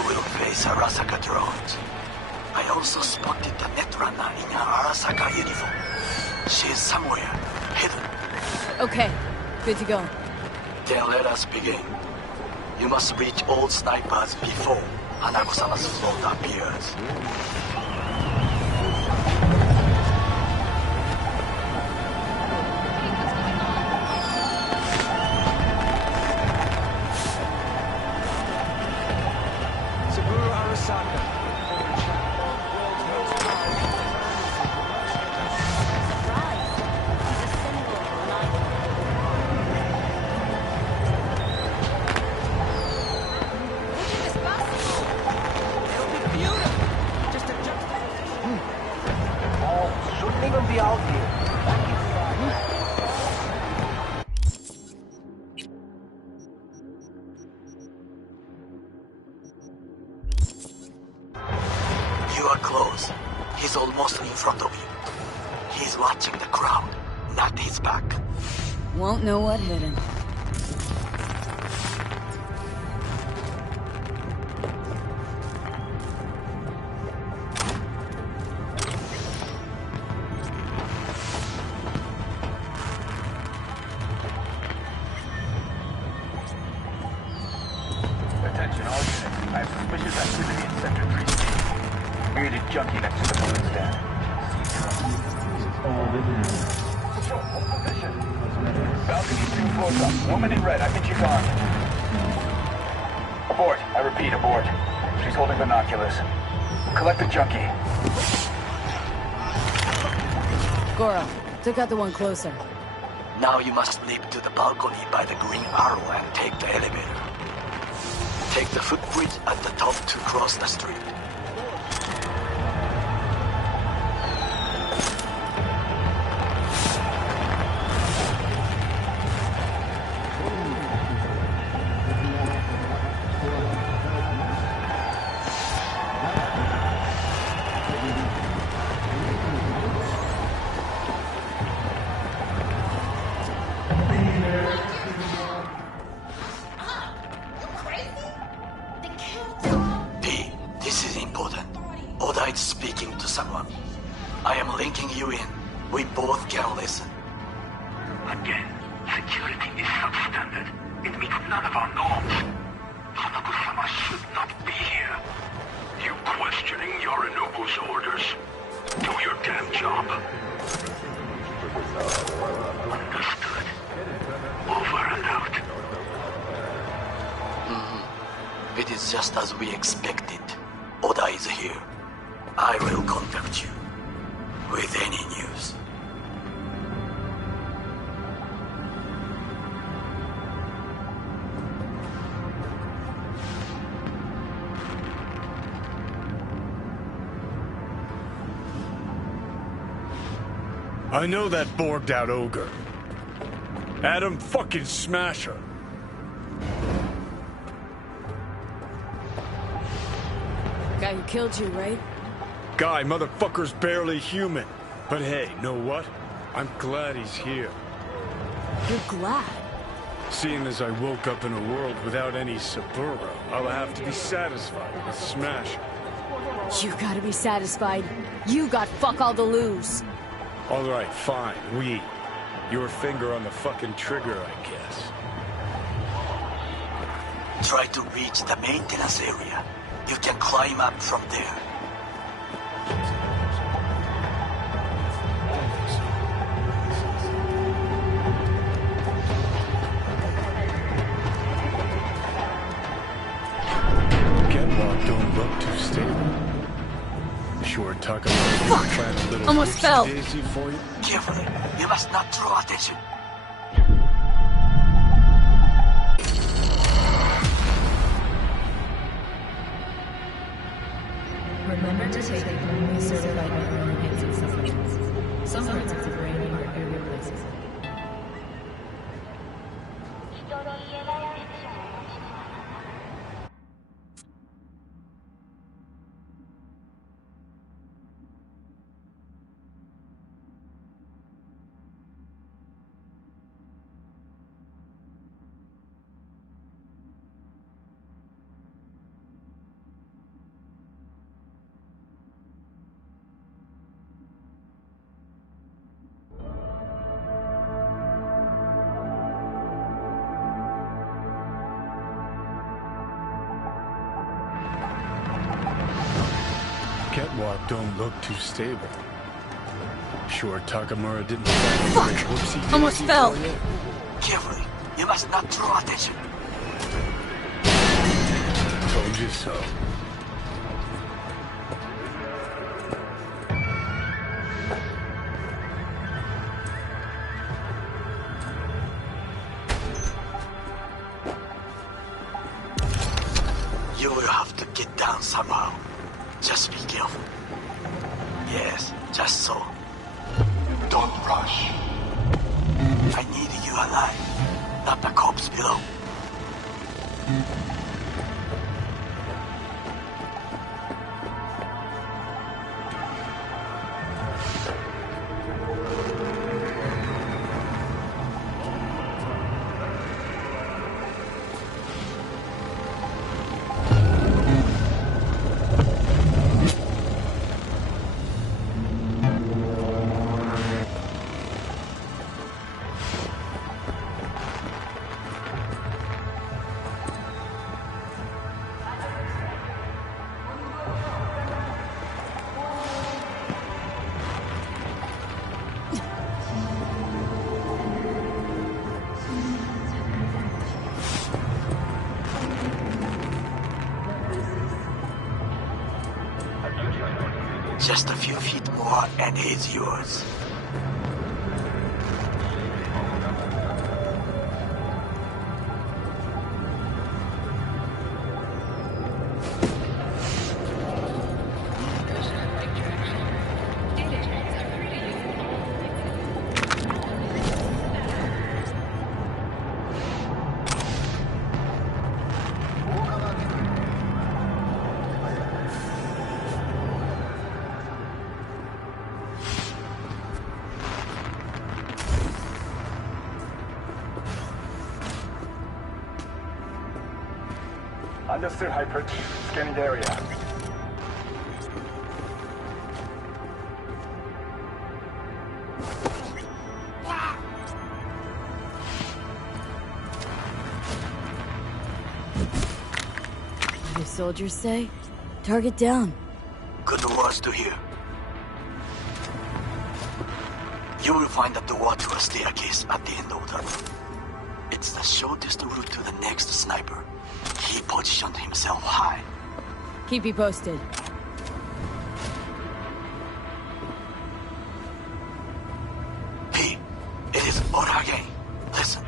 You will face Arasaka drones. I also spotted the netrunner in her Arasaka uniform. She is somewhere, hidden. Okay, good to go. Then let us begin. You must reach all snipers before Hanako-sama's float appears. You are close. He's almost in front of you. He's watching the crowd, not his back. Won't know what hit him. Attention all units. I have suspicious activity in Sector 3C. Bearded junkie next to the balloon stand. Patrol, hold position. Balcony 2 floors up. Woman in red, I think she's armed. Abort. I repeat, abort. She's holding binoculars. Collect the junkie. Goro, took out the one closer. Now you must leap to the balcony by the green arrow and take the elevator. Take the footbridge at the top to cross the street. Speaking to someone. I am linking you in. We both can listen. Again, security is substandard. It meets none of our norms. Hanako-sama should not be here. You questioning Yorinobu's orders? Do your damn job. Understood. Over and out. It is just as we expected. Oda is here. I will contact you with any news. I know that borged out ogre. Adam fucking Smasher. Guy who killed you, right? Guy, motherfucker's barely human. But hey, know what? I'm glad he's here. You're glad? Seeing as I woke up in a world without any Saburo, I'll have to be satisfied with Smasher. You gotta be satisfied. You got fuck all to lose. Alright, fine, we. Your finger on the fucking trigger, I guess. Try to reach the maintenance area. You can climb up from there. Don't look too stable. Sure, tuck a Fuck! Almost fell. Daisy for you. Carefully. You must not draw attention. Remember to take only certified iron-enhancing supplements. Some parts of the brain are irreplaceable. catwalk don't look too stable. Sure Takamura didn't... Fuck! Almost fell! Carefully. You must not draw attention. Told you so. You will have to get down somehow. Just be careful. Yes, just so. Don't rush. I need you alive, not the corpse below. Just a few feet more and it's yours. Understood, Hyper. Scanning the area. What do soldiers say? Target down. Good words to hear. You will find the door to a staircase at the end of the room. It's the shortest route to the next sniper. He positioned himself high. Keep you posted. P, it is Orage. Listen.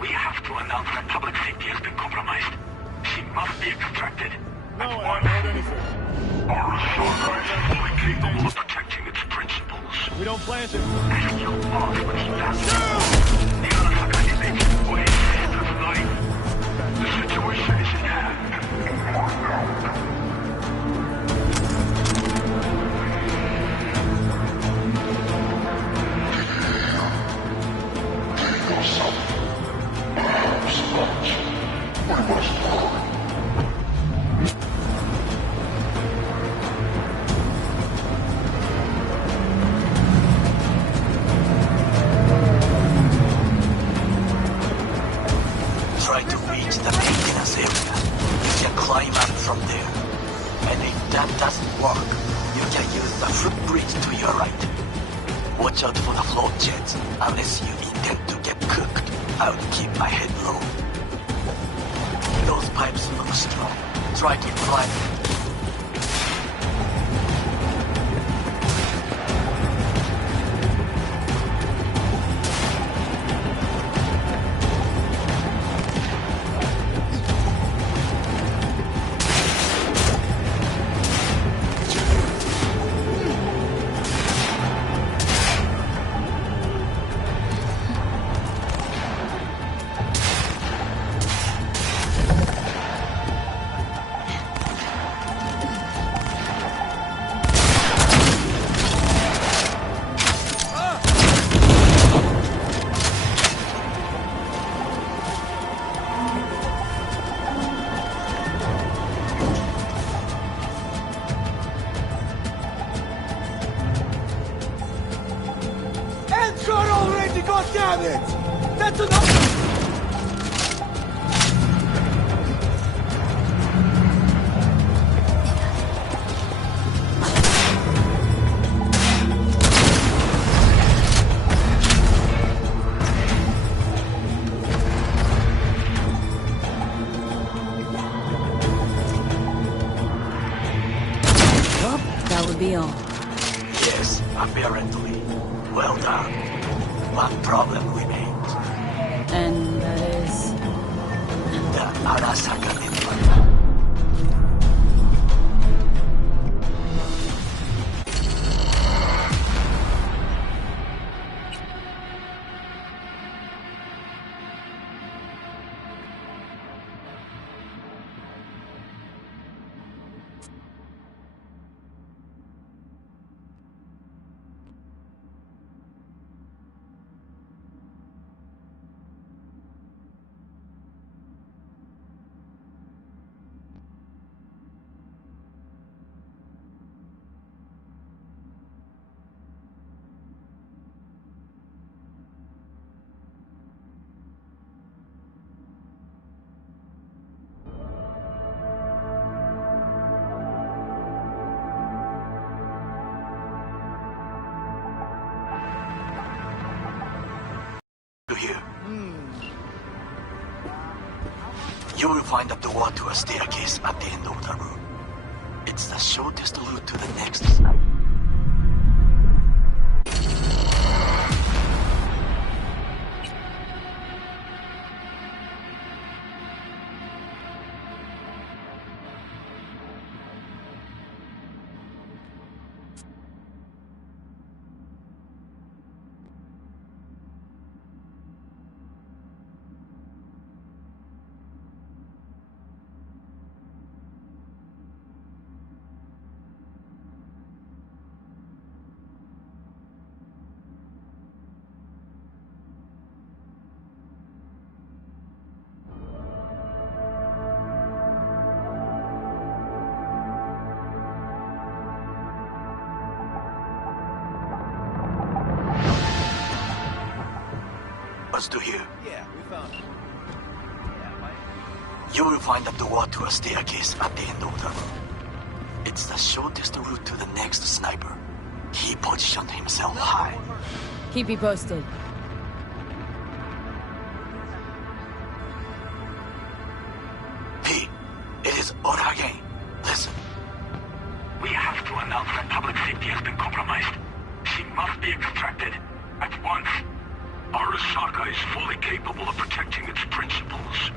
We have to announce that public safety has been compromised. She must be extracted. No, I haven't heard anything. Our soldier is fully capable of protecting its principles. We don't plant it. And you must stand down. The Arasaka image will exist as life. The situation is in hand. Try to reach the maintenance area. You can climb out from there. And if that doesn't work, you can use the footbridge to your right. Watch out for the float jets. Unless you intend to get cooked, I would keep my head low. Those pipes look strong. Try to climb them. that would be all. Yes, apparently. Well done. One problem remains. And that is... The Arasaka Empire. Here. You will find a door to a staircase at the end of the room. It's the shortest route to the next site. What's to here? Yeah, we found it. Yeah, Mike. You will find a door to a staircase at the end of the room. It's the shortest route to the next sniper. He positioned himself high. Keep me posted. P, it is Ora again. Listen. We have to announce that public safety has been compromised. She must be extracted. At once. Arasaka is fully capable of protecting its principles.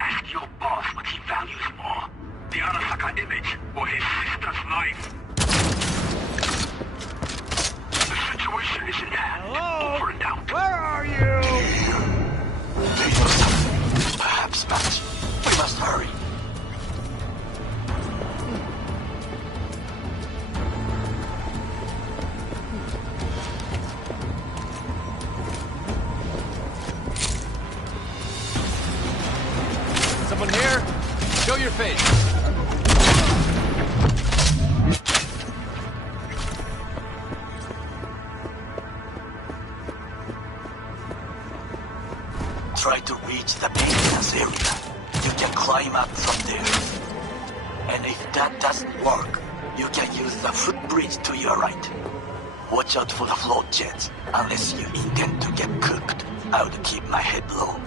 Ask your boss what he values more. The Arasaka image or his sister's life. The situation is in hand. Hello? Over and out. Where are you? Do you know something? Perhaps not. We must hurry. Someone here? Show your face. Try to reach the maintenance area. You can climb up from there. And if that doesn't work, you can use the footbridge to your right. Watch out for the float jets, unless you intend to get cooked. I would keep my head low.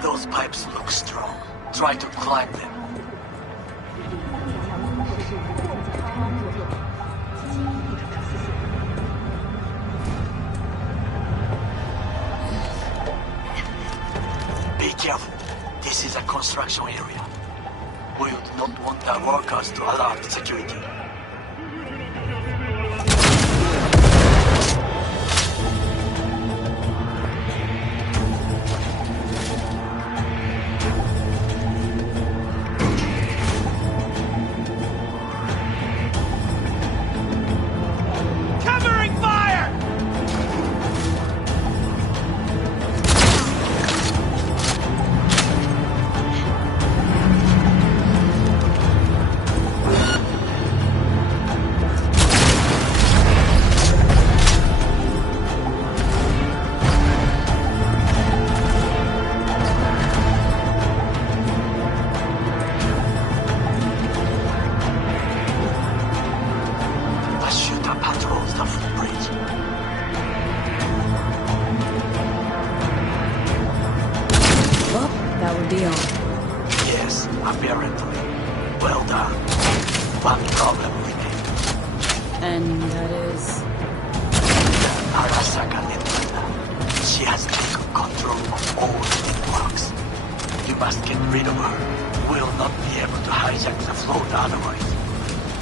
Those pipes look strong. Try to climb them. Be careful. This is a construction area. We would not want our workers to alert security. Covering fire! The shooter patrols the footbridge. Well, that would be all. Yes, apparently. Well done. one problem with it. And that is... Arasaka Netana. She has taken control of all the networks. You must get rid of her. We'll not be able to hijack the float otherwise.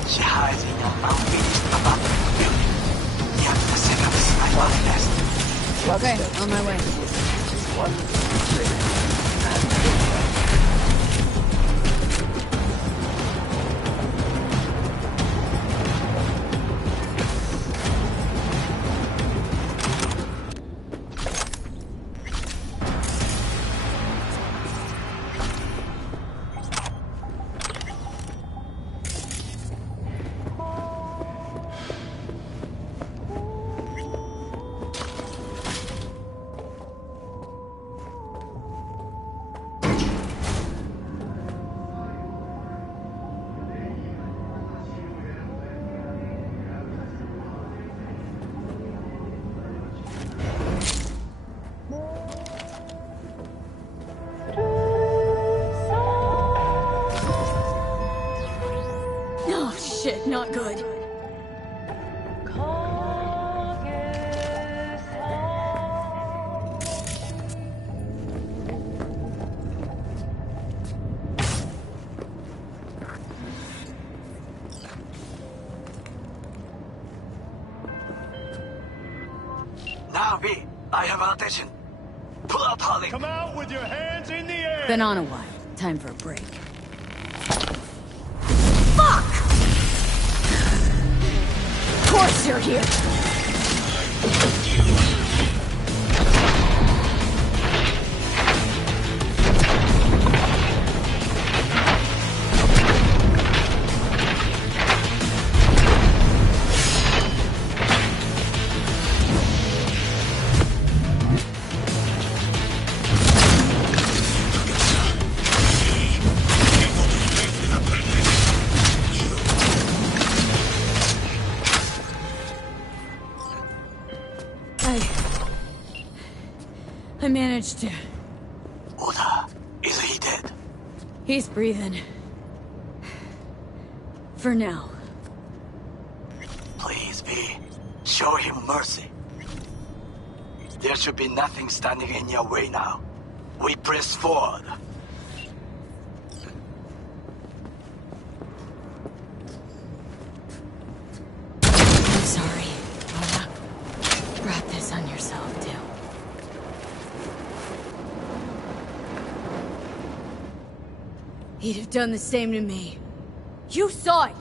She hides in an unfinished abandoned building. You have to set up a sniper nest. Okay, on my way. Not good. Now, B, I have attention. Pull out Harley. Come out with your hands in the air! Been on a while. Time for a break. Of course you're here! I managed to... Oda, is he dead? He's breathing. For now. Please, B, show him mercy. There should be nothing standing in your way now. We press forward. I'm sorry, Oda. Brought this on yourself, too. He'd have done the same to me. You saw it!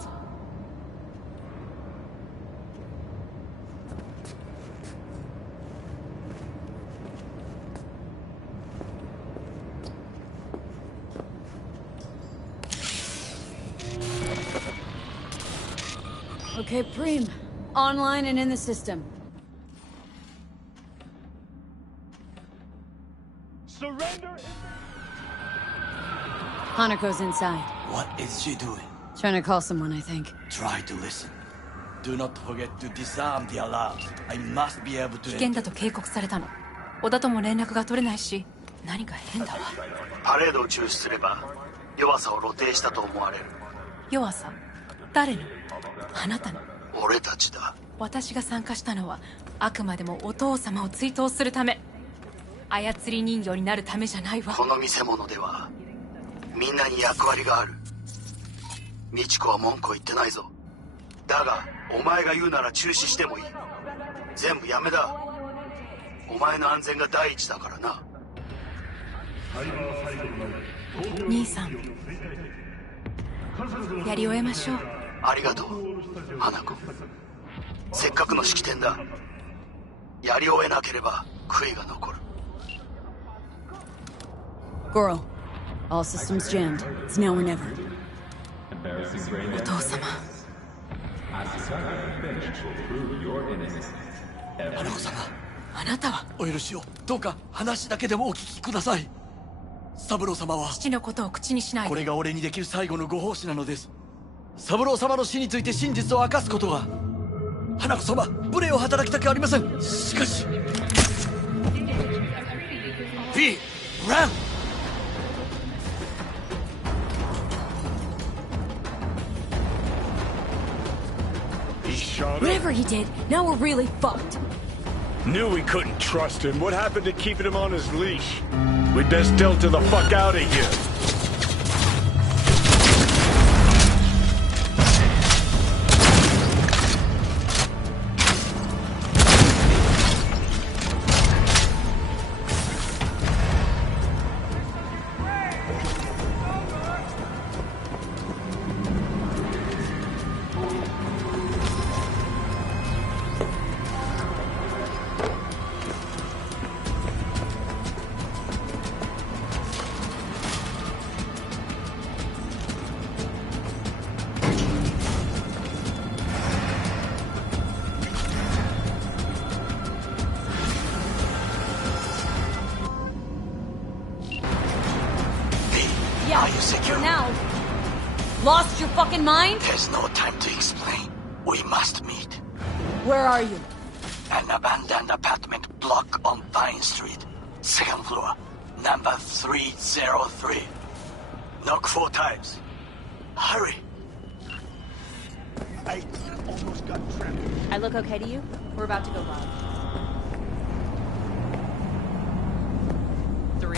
Okay, Preem. Online and in the system. Surrender! Hanako's inside. What is she doing? Trying to call someone, I think. Try to listen. Do not forget to disarm the alarms. I must be able to... 危険だと警告されたの。小田とも連絡が取れないし、何か変だわ。パレードを中止すれば、弱さを露呈したと思われる。弱さ？誰の？あなたの。俺たちだ。私が参加したのは、あくまでもお父様を追悼するため。操り人形になるためじゃないわ。この見せ物では、みんなに役割がある。美智子は文句を言ってないぞ。だが、お前が言うなら中止してもいい。全部やめだ。お前の安全が第一だからな。兄さん、やり終えましょう。ありがとう、花子。せっかくの式典だ。やり終えなければ悔いが残る。Goro, all systems jammed. It's now or never. お父様。花子様。あなたはお許しを。どうか話だけでもお聞きください。三郎様は父のことを口にしないで。これが俺にできる最後のご奉仕なのです。三郎様の死について真実を明かすことが。花子様、無礼を働きたくありません。しかし B、ラン。shot him? Whatever he did, now we're really fucked. Knew we couldn't trust him. What happened to keeping him on his leash? We'd best delta the fuck out of here. Are you secure? For now. Lost your fucking mind? There's no time to explain. We must meet. Where are you? An abandoned apartment block on Pine Street. Second floor. Number 303. Knock 4 times. Hurry. I almost got trapped. I look okay to you? We're about to go live. 3.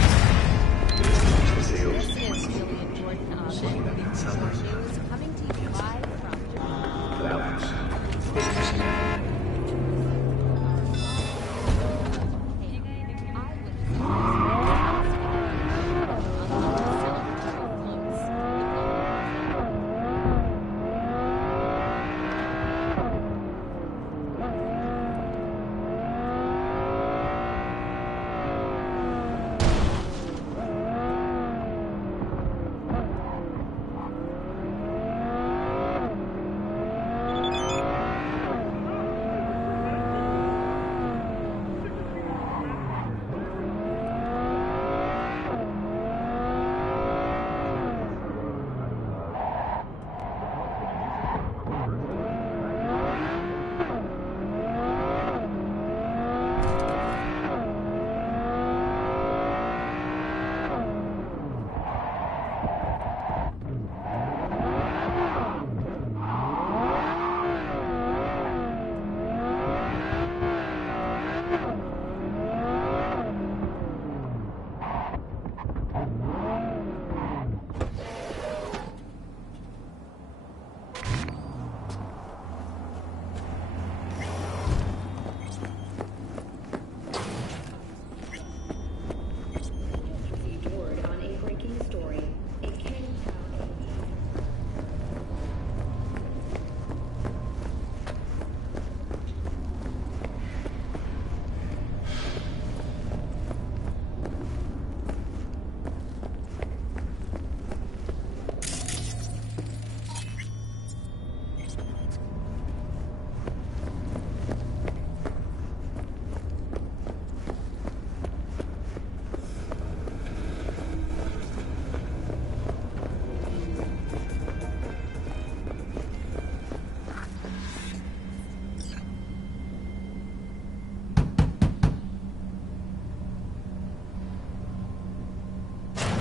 This is Julian Jordan of News, coming to you live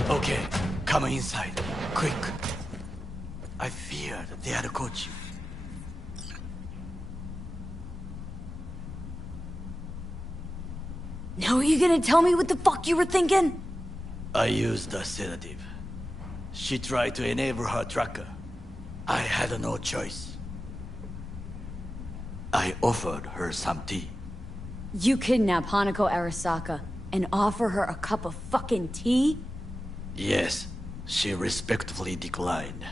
Okay, come inside. Quick. I feared they had caught you. Now are you gonna tell me what the fuck you were thinking? I used a sedative. She tried to enable her tracker. I had no choice. I offered her some tea. You kidnap Hanako Arasaka and offer her a cup of fucking tea? Yes, she respectfully declined.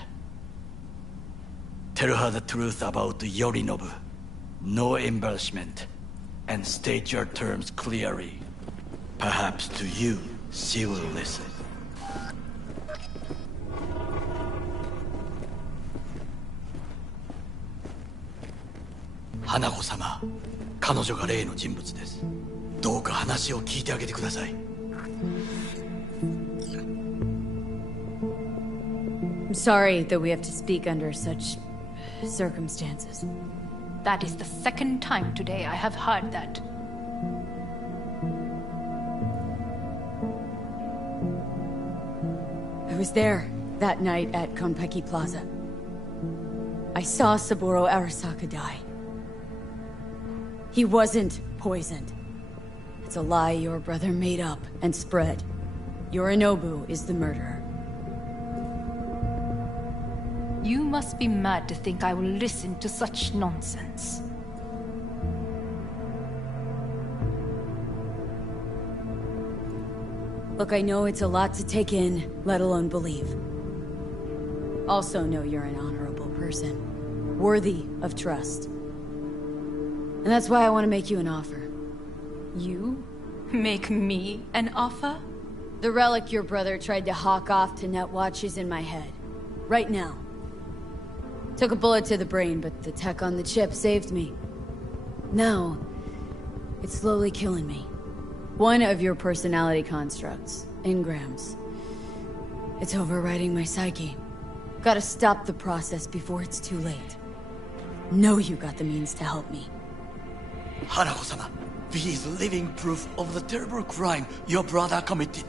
Tell her the truth about Yorinobu. No embellishment. And state your terms clearly. Perhaps to you, she will listen. Hanako様、彼女が例の人物です。どうか話を聞いてあげてください。I'm sorry that we have to speak under such circumstances. That is the second time today I have heard that. I was there that night at Konpeki Plaza. I saw Saburo Arasaka die. He wasn't poisoned. It's a lie your brother made up and spread. Yorinobu is the murderer. You must be mad to think I will listen to such nonsense. Look, I know it's a lot to take in, let alone believe. Also know you're an honorable person, worthy of trust. And that's why I want to make you an offer. You? Make me an offer? The relic your brother tried to hawk off to Netwatch is in my head. Right now. Took a bullet to the brain, but the tech on the chip saved me. Now, it's slowly killing me. One of your personality constructs, engrams. It's overriding my psyche. Gotta stop the process before it's too late. Know you got the means to help me. Hanako-sama, V is living proof of the terrible crime your brother committed.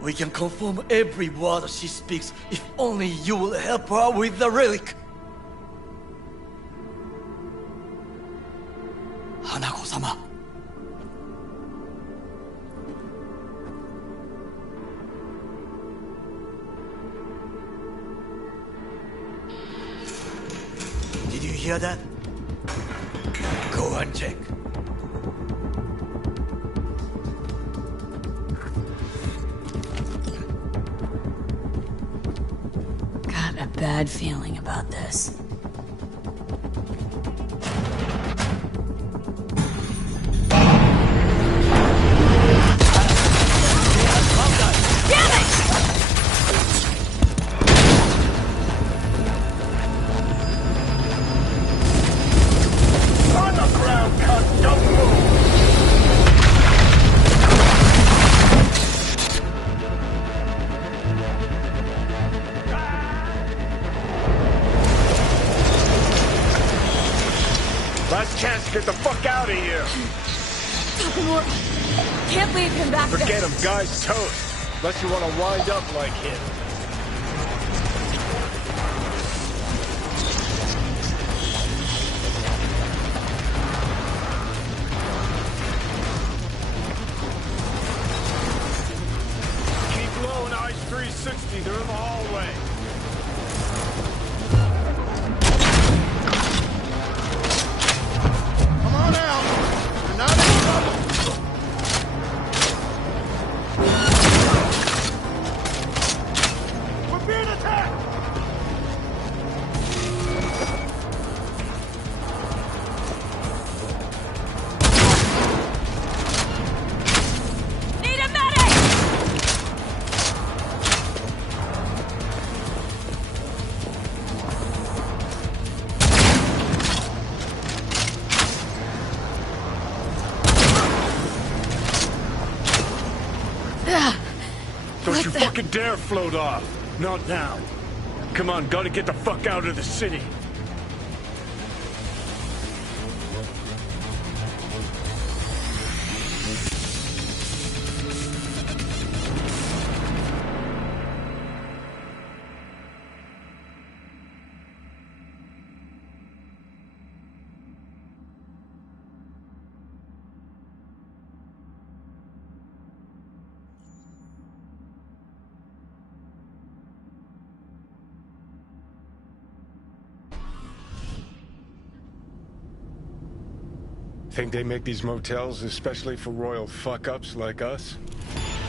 We can confirm every word she speaks if only you will help her with the relic. Hanako-sama. Did you hear that? Go and check. Got a bad feeling about this. Last chance to get the fuck out of here. Takamura, can't leave him back there. Forget him, guy's toast. Unless you want to wind up like him. Keep low and eyes 360. They're in the hallway. Come on out. You're not in trouble. We're being attacked. Need a medic! Don't you fucking dare float off. Not now. Come on, gotta get the fuck out of the city. Think they make these motels especially for royal fuck-ups like us?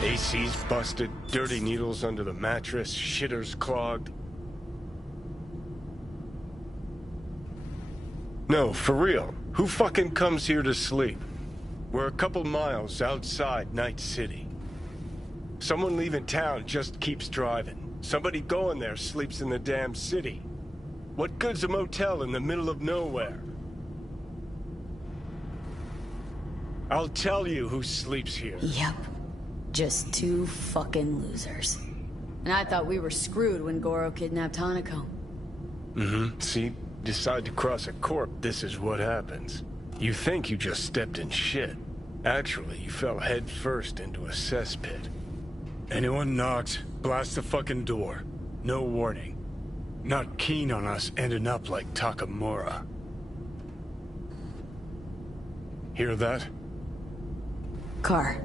AC's busted, dirty needles under the mattress, shitters clogged. No, for real. Who fucking comes here to sleep? We're a couple miles outside Night City. Someone leaving town just keeps driving. Somebody going there sleeps in the damn city. What good's a motel in the middle of nowhere? I'll tell you who sleeps here. Yep. Just two fucking losers. And I thought we were screwed when Goro kidnapped Hanako. Mm-hmm. See? Decide to cross a corp, this is what happens. You think you just stepped in shit. Actually, you fell head first into a cesspit. Anyone knocks, blast the fucking door. No warning. Not keen on us ending up like Takamura. Hear that? Car.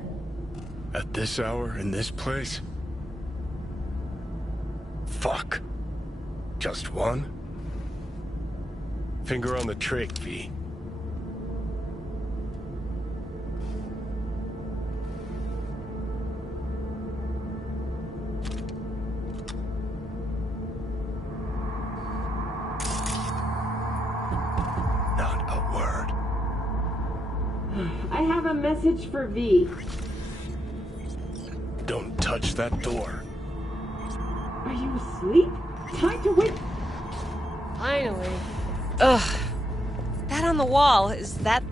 At this hour, in this place? Fuck. Just one? Finger on the trick, V. Not a word. I have a message for V. Don't touch that door. Are you asleep? Time to wake. Finally. Ugh. That on the wall, is that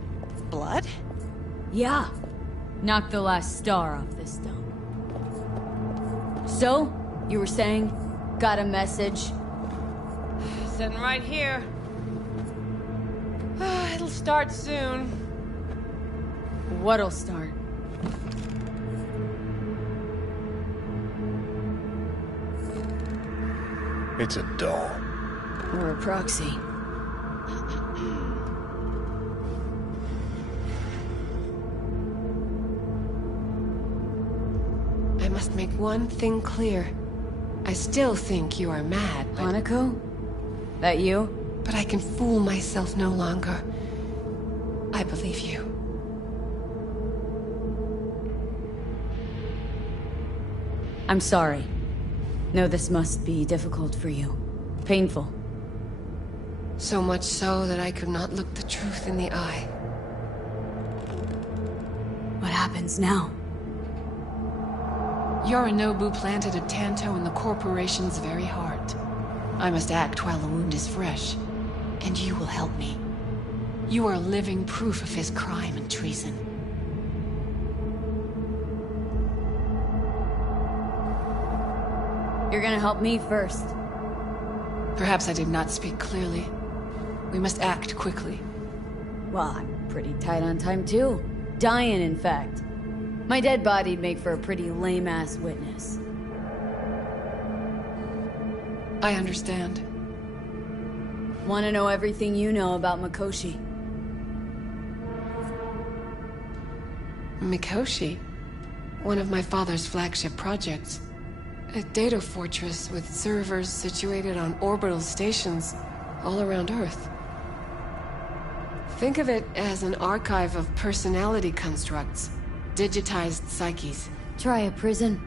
blood? Yeah. Knock the last star off this dome. So, you were saying? Got a message? Sitting right here. It'll start soon. What'll start? It's a doll. Or a proxy. I must make one thing clear. I still think you are mad, but... Hanako? That you? But I can fool myself no longer. I believe you. I'm sorry. No, this must be difficult for you. Painful. So much so that I could not look the truth in the eye. What happens now? Yorinobu planted a Tanto in the corporation's very heart. I must act while the wound is fresh. And you will help me. You are living proof of his crime and treason. You're gonna help me first. Perhaps I did not speak clearly. We must act quickly. Well, I'm pretty tight on time too. Dying, in fact. My dead body'd make for a pretty lame-ass witness. I understand. Want to know everything you know about Mikoshi? Mikoshi? One of my father's flagship projects. A data fortress with servers situated on orbital stations all around Earth. Think of it as an archive of personality constructs, digitized psyches. Try a prison.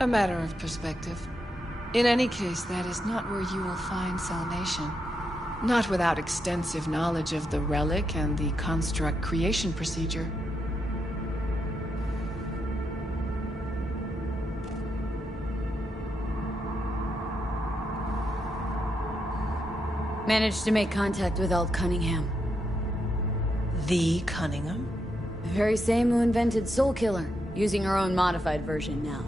A matter of perspective. In any case, that is not where you will find salvation. Not without extensive knowledge of the relic and the construct creation procedure. Managed to make contact with Alt Cunningham. The Cunningham? The very same who invented Soul Killer, using her own modified version now.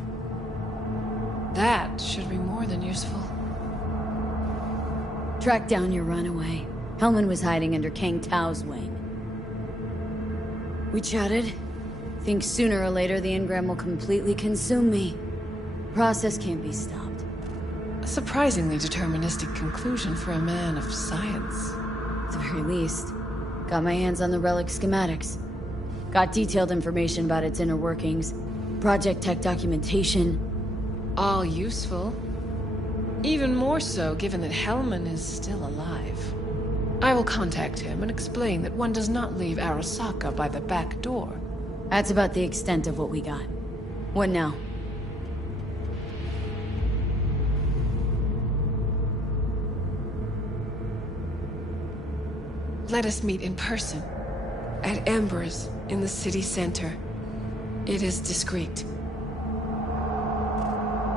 That should be more than useful. Track down your runaway. Hellman was hiding under Kang Tao's wing. We chatted. Think sooner or later the engram will completely consume me. Process can't be stopped. A surprisingly deterministic conclusion for a man of science. At the very least, got my hands on the relic schematics. Got detailed information about its inner workings, project tech documentation. All useful. Even more so given that Hellman is still alive. I will contact him and explain that one does not leave Arasaka by the back door. That's about the extent of what we got. What now? Let us meet in person. At Embers, in the city center. It is discreet.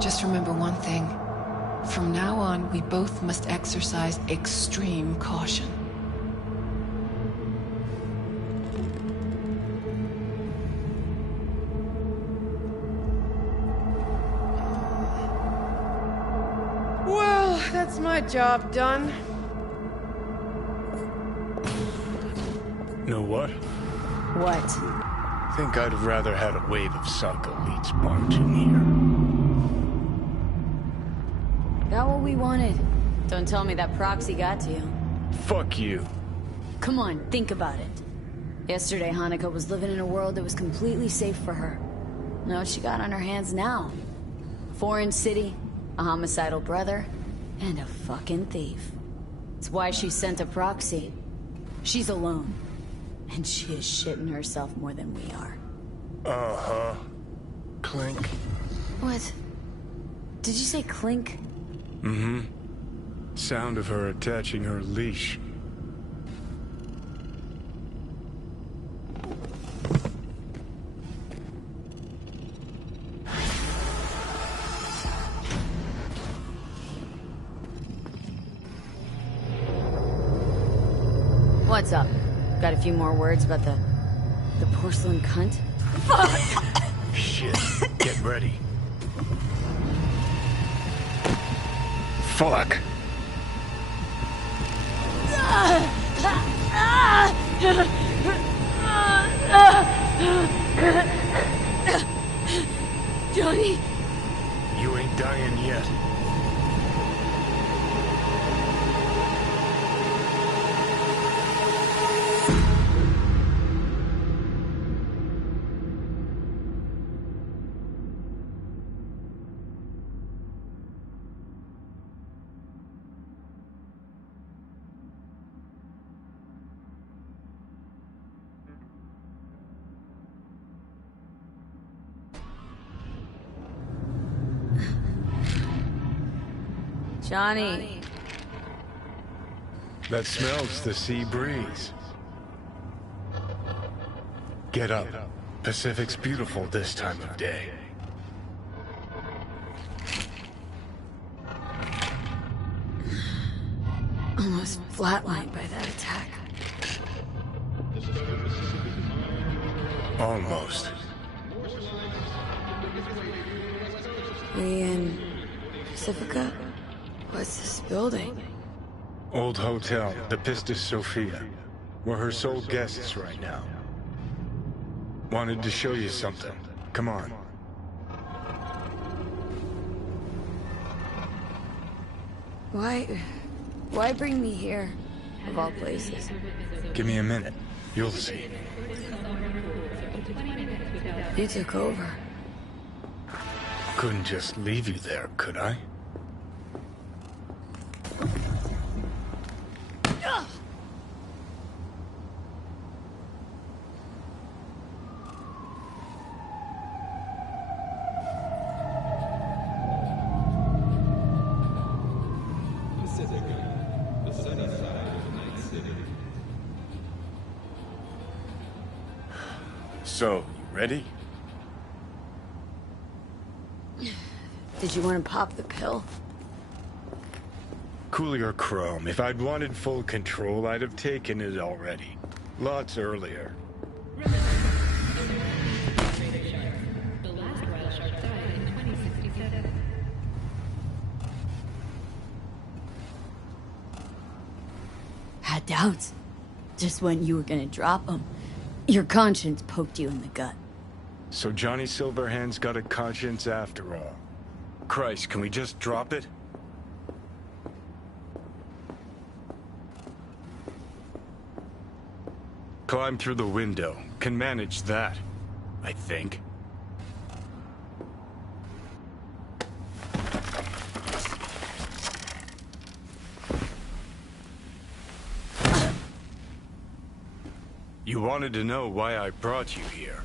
Just remember one thing. From now on, we both must exercise extreme caution. Well, that's my job done. Know what? What? Think I'd have rather had a wave of sunk elites marching here. Got what we wanted. Don't tell me that proxy got to you. Fuck you. Come on, think about it. Yesterday, Hanukkah was living in a world that was completely safe for her. Know what she got on her hands now? Foreign city, a homicidal brother, and a fucking thief. It's why she sent a proxy. She's alone. And she is shitting herself more than we are. Uh-huh. Clink. What? Did you say clink? Mm-hmm. Sound of her attaching her leash. What's up? Got a few more words about the porcelain cunt? Fuck! Shit. Get ready. Fuck. Johnny? You ain't dying yet. Johnny. That smells the sea breeze. Get up. Pacific's beautiful this time of day. Almost flatlined by that attack. Almost. We in Pacifica? What's this building? Old hotel, the Pistis Sophia. We're her sole guests right now. Wanted to show you something. Come on. Why bring me here, of all places? Give me a minute. You'll see. You took over. Couldn't just leave you there, could I? So, you ready? Did you want to pop the pill? Coolier Chrome. If I'd wanted full control, I'd have taken it already. Lots earlier. The last wild shark died in 2067. Had doubts. Just when you were gonna drop them, your conscience poked you in the gut. So Johnny Silverhand's got a conscience after all. Christ, can we just drop it? Climb through the window. Can manage that, I think. You wanted to know why I brought you here.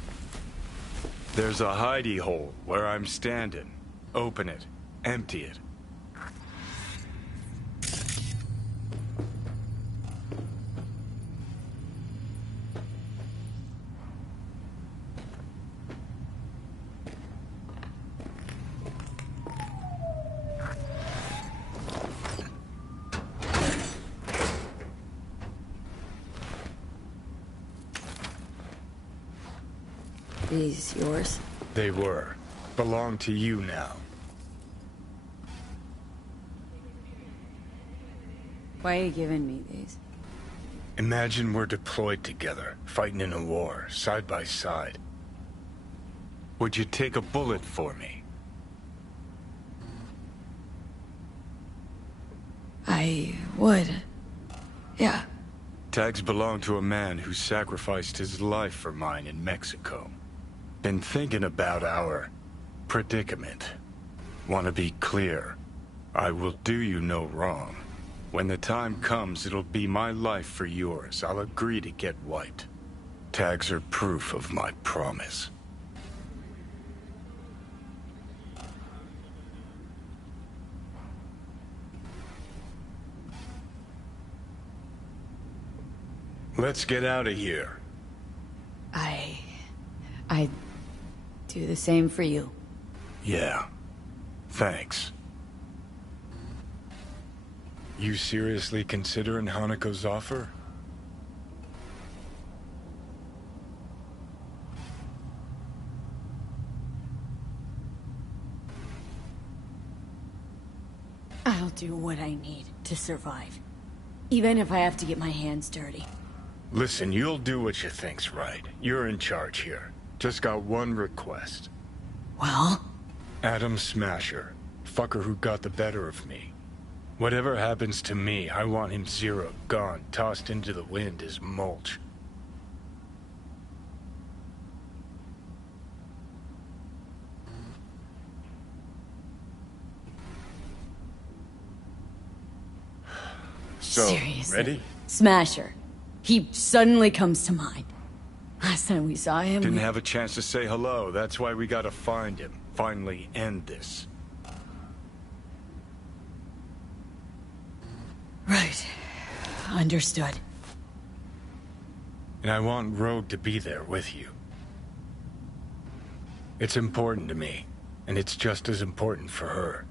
There's a hidey hole where I'm standing. Open it. Empty it. These yours? They were. Belong to you now. Why are you giving me these? Imagine we're deployed together, fighting in a war, side by side. Would you take a bullet for me? I would. Yeah. Tags belong to a man who sacrificed his life for mine in Mexico. Been thinking about our predicament. Want to be clear. I will do you no wrong. When the time comes, it'll be my life for yours. I'll agree to get wiped. Tags are proof of my promise. Let's get out of here. I'd do the same for you. Yeah. Thanks. You seriously considering Hanako's offer? I'll do what I need to survive. Even if I have to get my hands dirty. Listen, you'll do what you think's right. You're in charge here. Just got one request. Well? Adam Smasher. Fucker who got the better of me. Whatever happens to me, I want him zeroed, gone, tossed into the wind as mulch. So, Seriously. ready? Smasher. He suddenly comes to mind. Last time we saw him, Didn't have a chance to say hello. That's why we gotta find him. Finally end this. Right. Understood. And I want Rogue to be there with you. It's important to me, and it's just as important for her.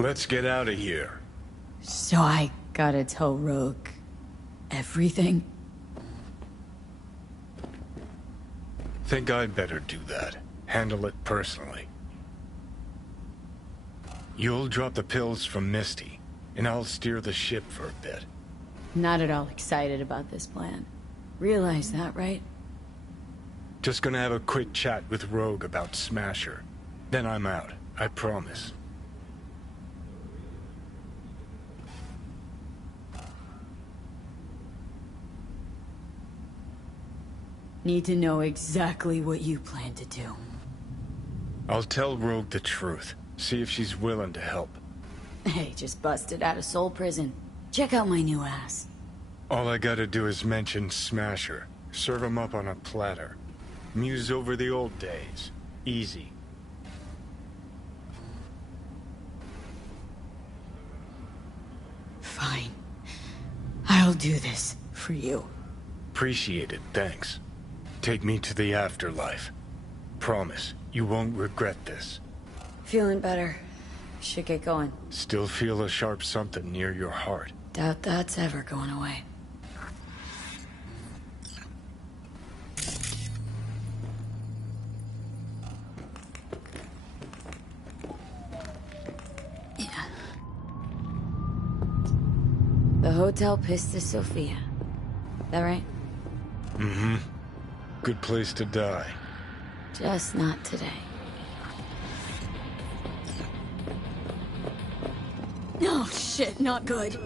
Let's get out of here. So I gotta tell Rogue everything? Think I'd better do that. Handle it personally. You'll drop the pills from Misty, and I'll steer the ship for a bit. Not at all excited about this plan. Realize that, right? Just gonna have a quick chat with Rogue about Smasher. Then I'm out, I promise. Need to know exactly what you plan to do. I'll tell Rogue the truth. See if she's willing to help. Hey, just busted out of soul prison. Check out my new ass. All I gotta do is mention Smasher. Serve him up on a platter. Muse over the old days. Easy. Fine. I'll do this for you. Appreciate it, thanks. Take me to the afterlife. Promise, you won't regret this. Feeling better. Should get going. Still feel a sharp something near your heart. Doubt that's ever going away. Yeah. The Hotel Pista Sofia. That right? Mm-hmm. Good place to die. Just not today. Oh shit, not good.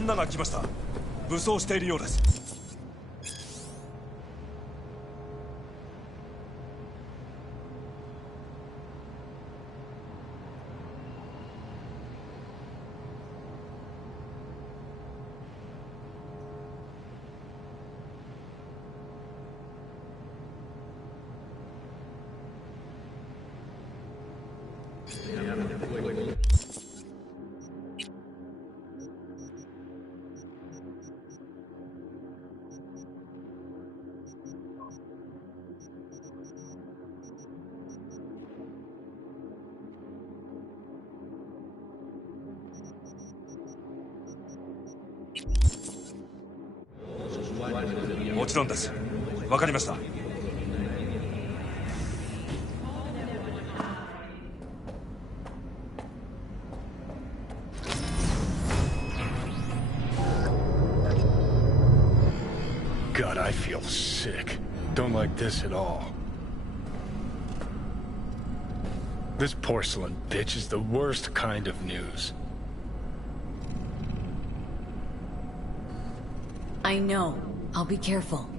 女が来ました。武装しているようです。もちろんです。わかりました。God, I feel sick. Don't like this at all. This porcelain bitch is the worst kind of news. I know. I'll be careful.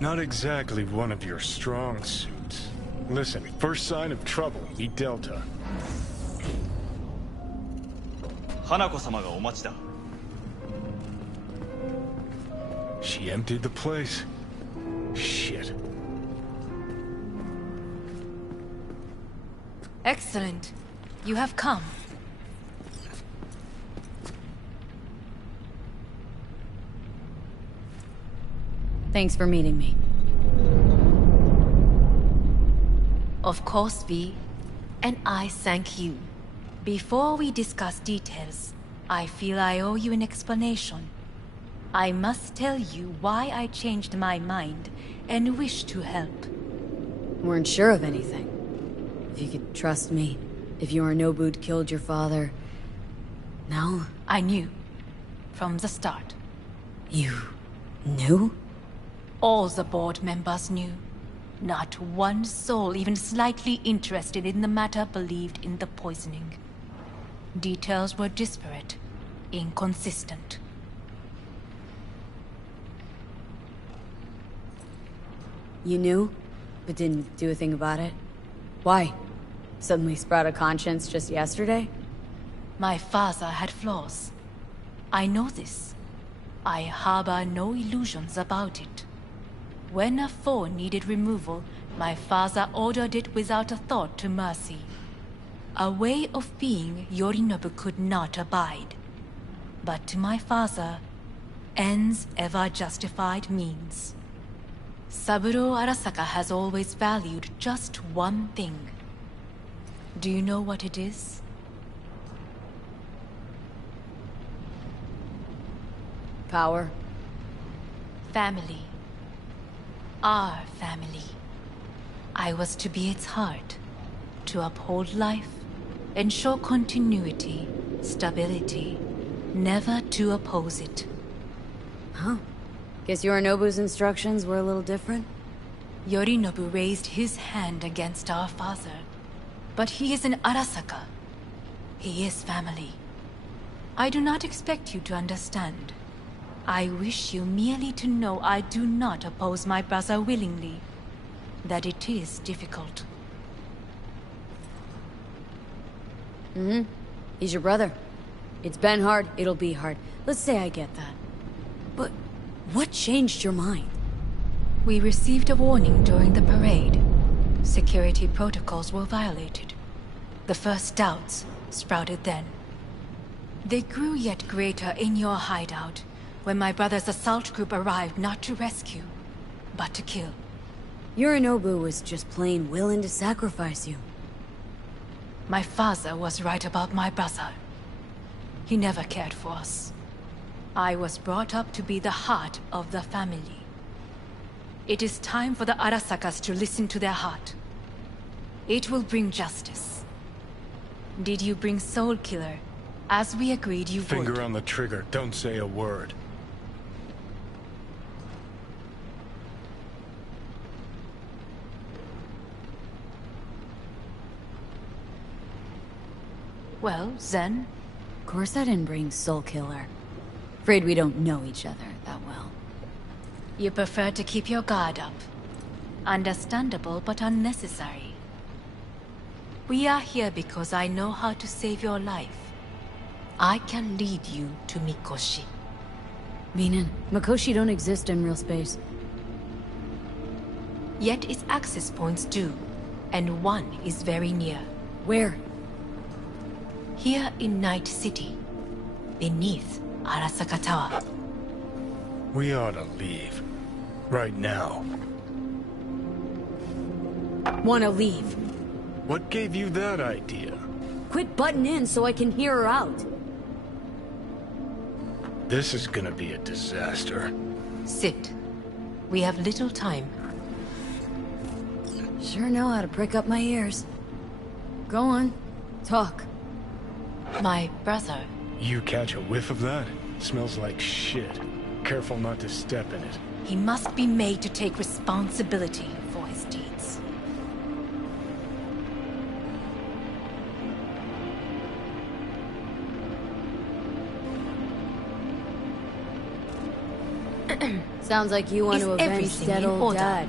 Not exactly one of your strong suits. Listen, first sign of trouble, meet Delta. Hanako-samaがお待ちだ。She emptied the place? Shit. Excellent. You have come. Thanks for meeting me. Of course, V. And I thank you. Before we discuss details, I feel I owe you an explanation. I must tell you why I changed my mind and wish to help. Weren't sure of anything. If you could trust me, if Yorinobu'd killed your father... No? I knew. From the start. You... knew? All the board members knew. Not one soul even slightly interested in the matter believed in the poisoning. Details were disparate, inconsistent. You knew, but didn't do a thing about it? Why? Suddenly sprout a conscience just yesterday? My father had flaws. I know this. I harbor no illusions about it. When a foe needed removal, my father ordered it without a thought to mercy. A way of being Yorinobu could not abide. But to my father, ends ever justified means. Saburo Arasaka has always valued just one thing. Do you know what it is? Power. Family. Our family. I was to be its heart, to uphold life, ensure continuity, stability, never to oppose it. Huh. Guess Yorinobu's instructions were a little different? Yorinobu raised his hand against our father, but he is an Arasaka. He is family. I do not expect you to understand. I wish you merely to know I do not oppose my brother willingly. That it is difficult. Mm-hmm. He's your brother. It's been hard, it'll be hard. Let's say I get that. But what changed your mind? We received a warning during the parade. Security protocols were violated. The first doubts sprouted then. They grew yet greater in your hideout, when my brother's assault group arrived not to rescue, but to kill. Yorinobu was just plain willing to sacrifice you. My father was right about my brother. He never cared for us. I was brought up to be the heart of the family. It is time for the Arasakas to listen to their heart. It will bring justice. Did you bring Soul Killer, as we agreed you would? Finger on the trigger, don't say a word. Well, Zen? Of course I didn't bring Soul Killer. Afraid we don't know each other that well. You prefer to keep your guard up. Understandable, but unnecessary. We are here because I know how to save your life. I can lead you to Mikoshi. Meaning, Mikoshi don't exist in real space. Yet its access points do, and one is very near. Where? Here in Night City, beneath Arasaka Tower. We ought to leave. Right now. Wanna leave? What gave you that idea? Quit butting in so I can hear her out. This is gonna be a disaster. Sit. We have little time. Sure know how to prick up my ears. Go on. Talk. My brother. You catch a whiff of that? Smells like shit. Careful not to step in it. He must be made to take responsibility for his deeds. Sounds like you want Is to avenge everything dead in old order? dad.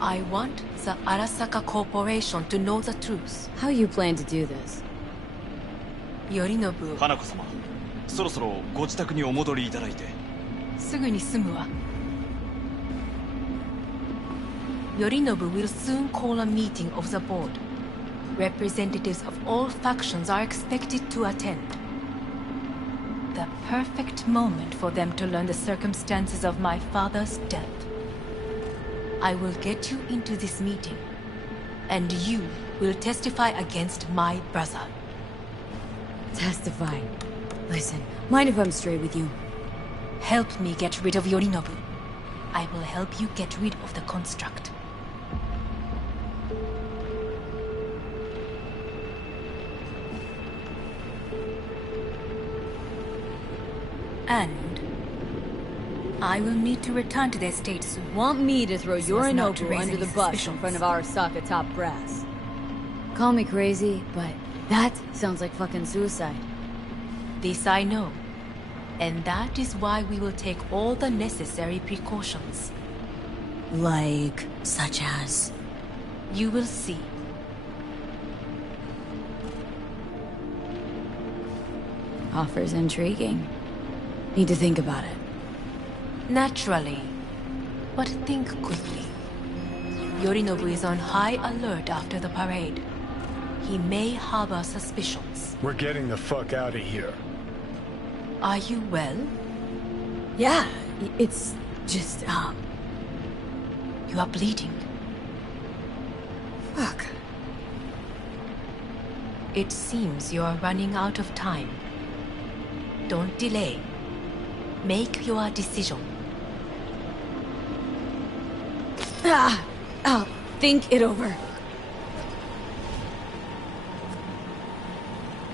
I want the Arasaka Corporation to know the truth. How you plan to do this? Yorinobu, 花子様、そろそろご自宅にお戻りいただいて。すぐに済むわ。Yorinobu will soon call a meeting of the board. Representatives of all factions are expected to attend. The perfect moment for them to learn the circumstances of my father's death. I will get you into this meeting, and you will testify against my brother. Testify. Listen, mind if I'm straight with you? Help me get rid of Yorinobu. I will help you get rid of the construct. And I will need to return to the estate soon. Want me to throw So as not to Yorinobu raise under any the bus in suspicions. front of Arasaka top brass? Call me crazy, but that sounds like fucking suicide. This I know. And that is why we will take all the necessary precautions. Like, such as? You will see. Offers intriguing. Need to think about it. Naturally. But think quickly. Yorinobu is on high alert after the parade. He may harbor suspicions. We're getting the fuck out of here. Are you well? Yeah, it's just, You are bleeding. Fuck. It seems you are running out of time. Don't delay. Make your decision. I'll think it over.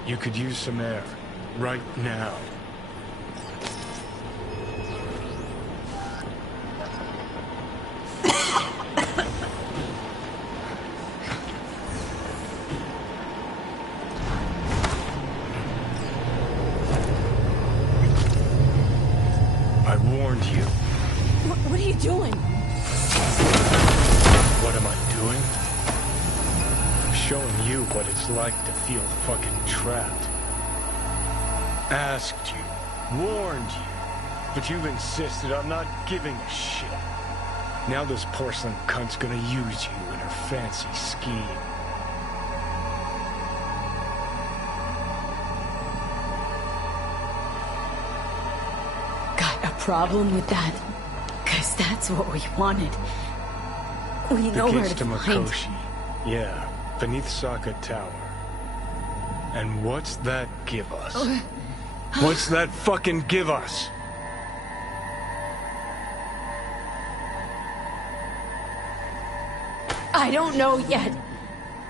You could use some air. Right now. I warned you. What are you doing? What am I doing? I'm showing you what it's like to feel fucking trapped. Asked you, warned you, but you've insisted on not giving a shit. Now this porcelain cunt's gonna use you in her fancy scheme. Got a problem with that? 'Cause that's what we wanted. We The know where gates to to find. Mikoshi. Yeah, beneath Saka Tower. And what's that give us? What's that fucking give us? I don't know yet.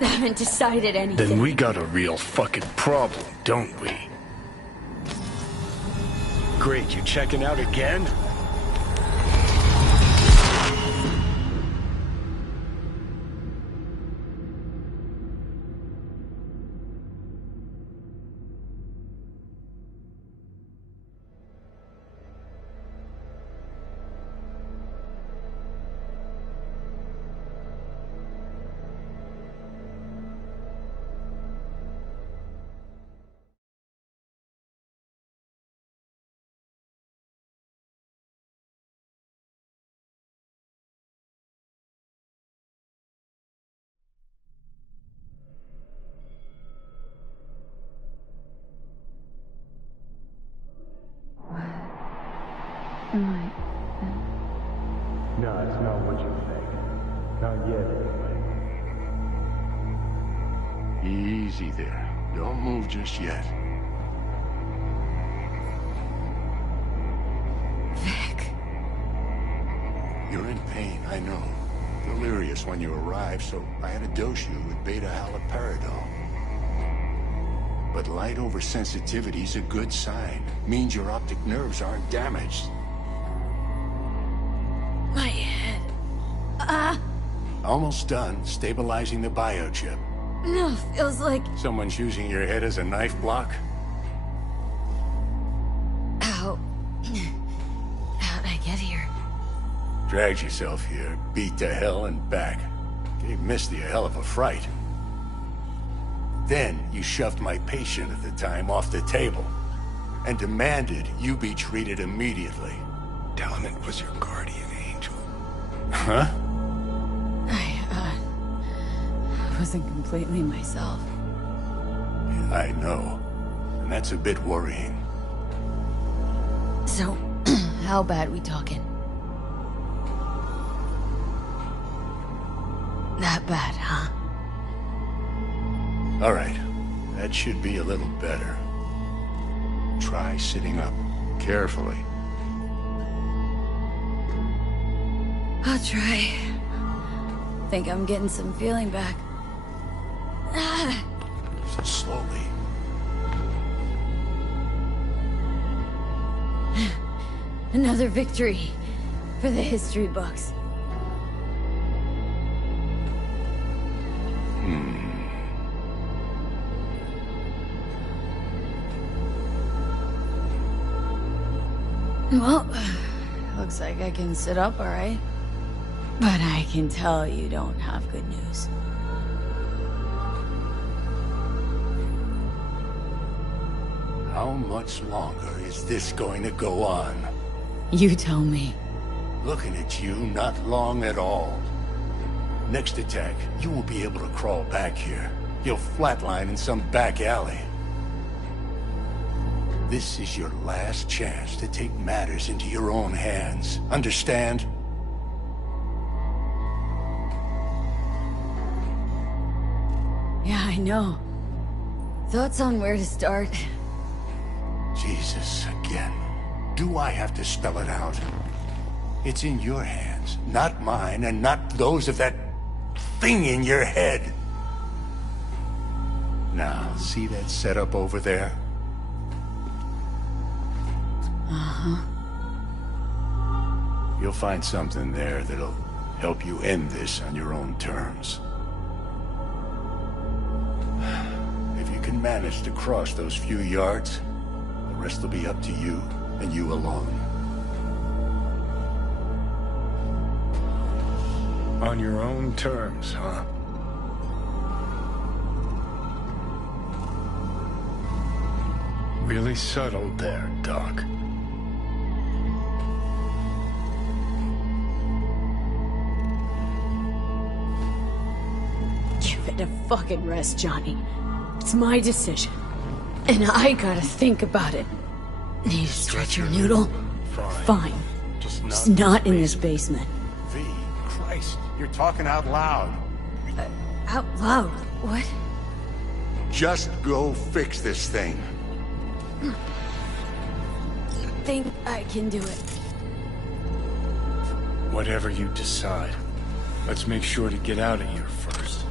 I haven't decided anything. Then we got a real fucking problem, don't we? Great, you checking out again? Not yet, anyway. Easy there. Don't move just yet. Vic. You're in pain, I know. Delirious when you arrived, so I had to dose you with beta-haloperidol. But light oversensitivity is a good sign. Means your optic nerves aren't damaged. My head. Almost done stabilizing the biochip. No, feels like... Someone's using your head as a knife block? How... How'd I get here? Dragged yourself here, beat to hell and back. Gave Misty a hell of a fright. Then you shoved my patient at the time off the table and demanded you be treated immediately. Tell him it was your guardian angel. Huh? I wasn't completely myself. I know. And that's a bit worrying. So, how bad we talking? That bad, huh? All right. That should be a little better. Try sitting up. Carefully. I'll try. Think I'm getting some feeling back. So slowly. Another victory for the history books. Well, looks like I can sit up all right. But I can tell you don't have good news. How much longer is this going to go on? You tell me. Looking at you, not long at all. Next attack, you won't be able to crawl back here. You'll flatline in some back alley. This is your last chance to take matters into your own hands. Understand? Yeah, I know. Thoughts on where to start? Jesus, again. Do I have to spell it out? It's in your hands, not mine, and not those of that thing in your head. Now, see that setup over there? Uh-huh. You'll find something there that'll help you end this on your own terms. If you can manage to cross those few yards, the rest will be up to you, and you alone. On your own terms, huh? Really subtle there, Doc. Give it a fucking rest, Johnny. It's my decision. And I gotta think about it. Need to stretch your noodle? Fine. Just not in this basement. V, Christ, you're talking out loud. Out loud? What? Just go fix this thing. Think I can do it. Whatever you decide. Let's make sure to get out of here first.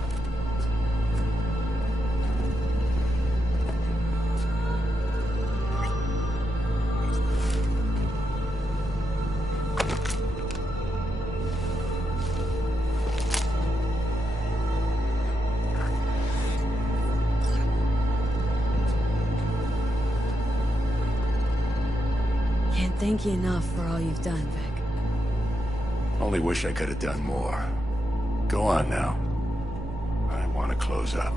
Thank you enough for all you've done, Vic. Only wish I could have done more. Go on now. I want to close up.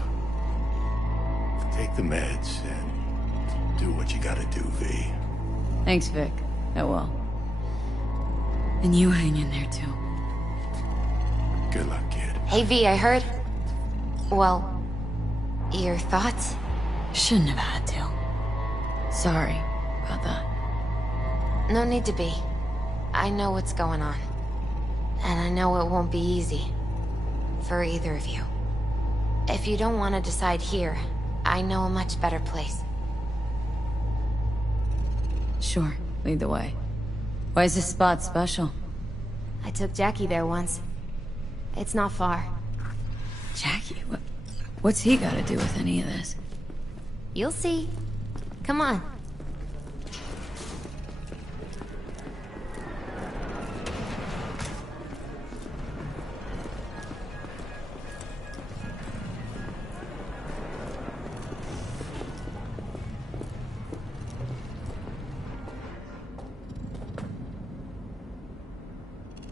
Take the meds and do what you gotta do, V. Thanks, Vic. I will. And you hang in there, too. Good luck, kid. Hey, V, I heard... Well... Your thoughts? Shouldn't have had to. Sorry about that. No need to be. I know what's going on. And I know it won't be easy. for either of you. If you don't want to decide here, I know a much better place. Sure, lead the way. Why is this spot special? I took Jackie there once. It's not far. Jackie? What's he got to do with any of this? You'll see. Come on.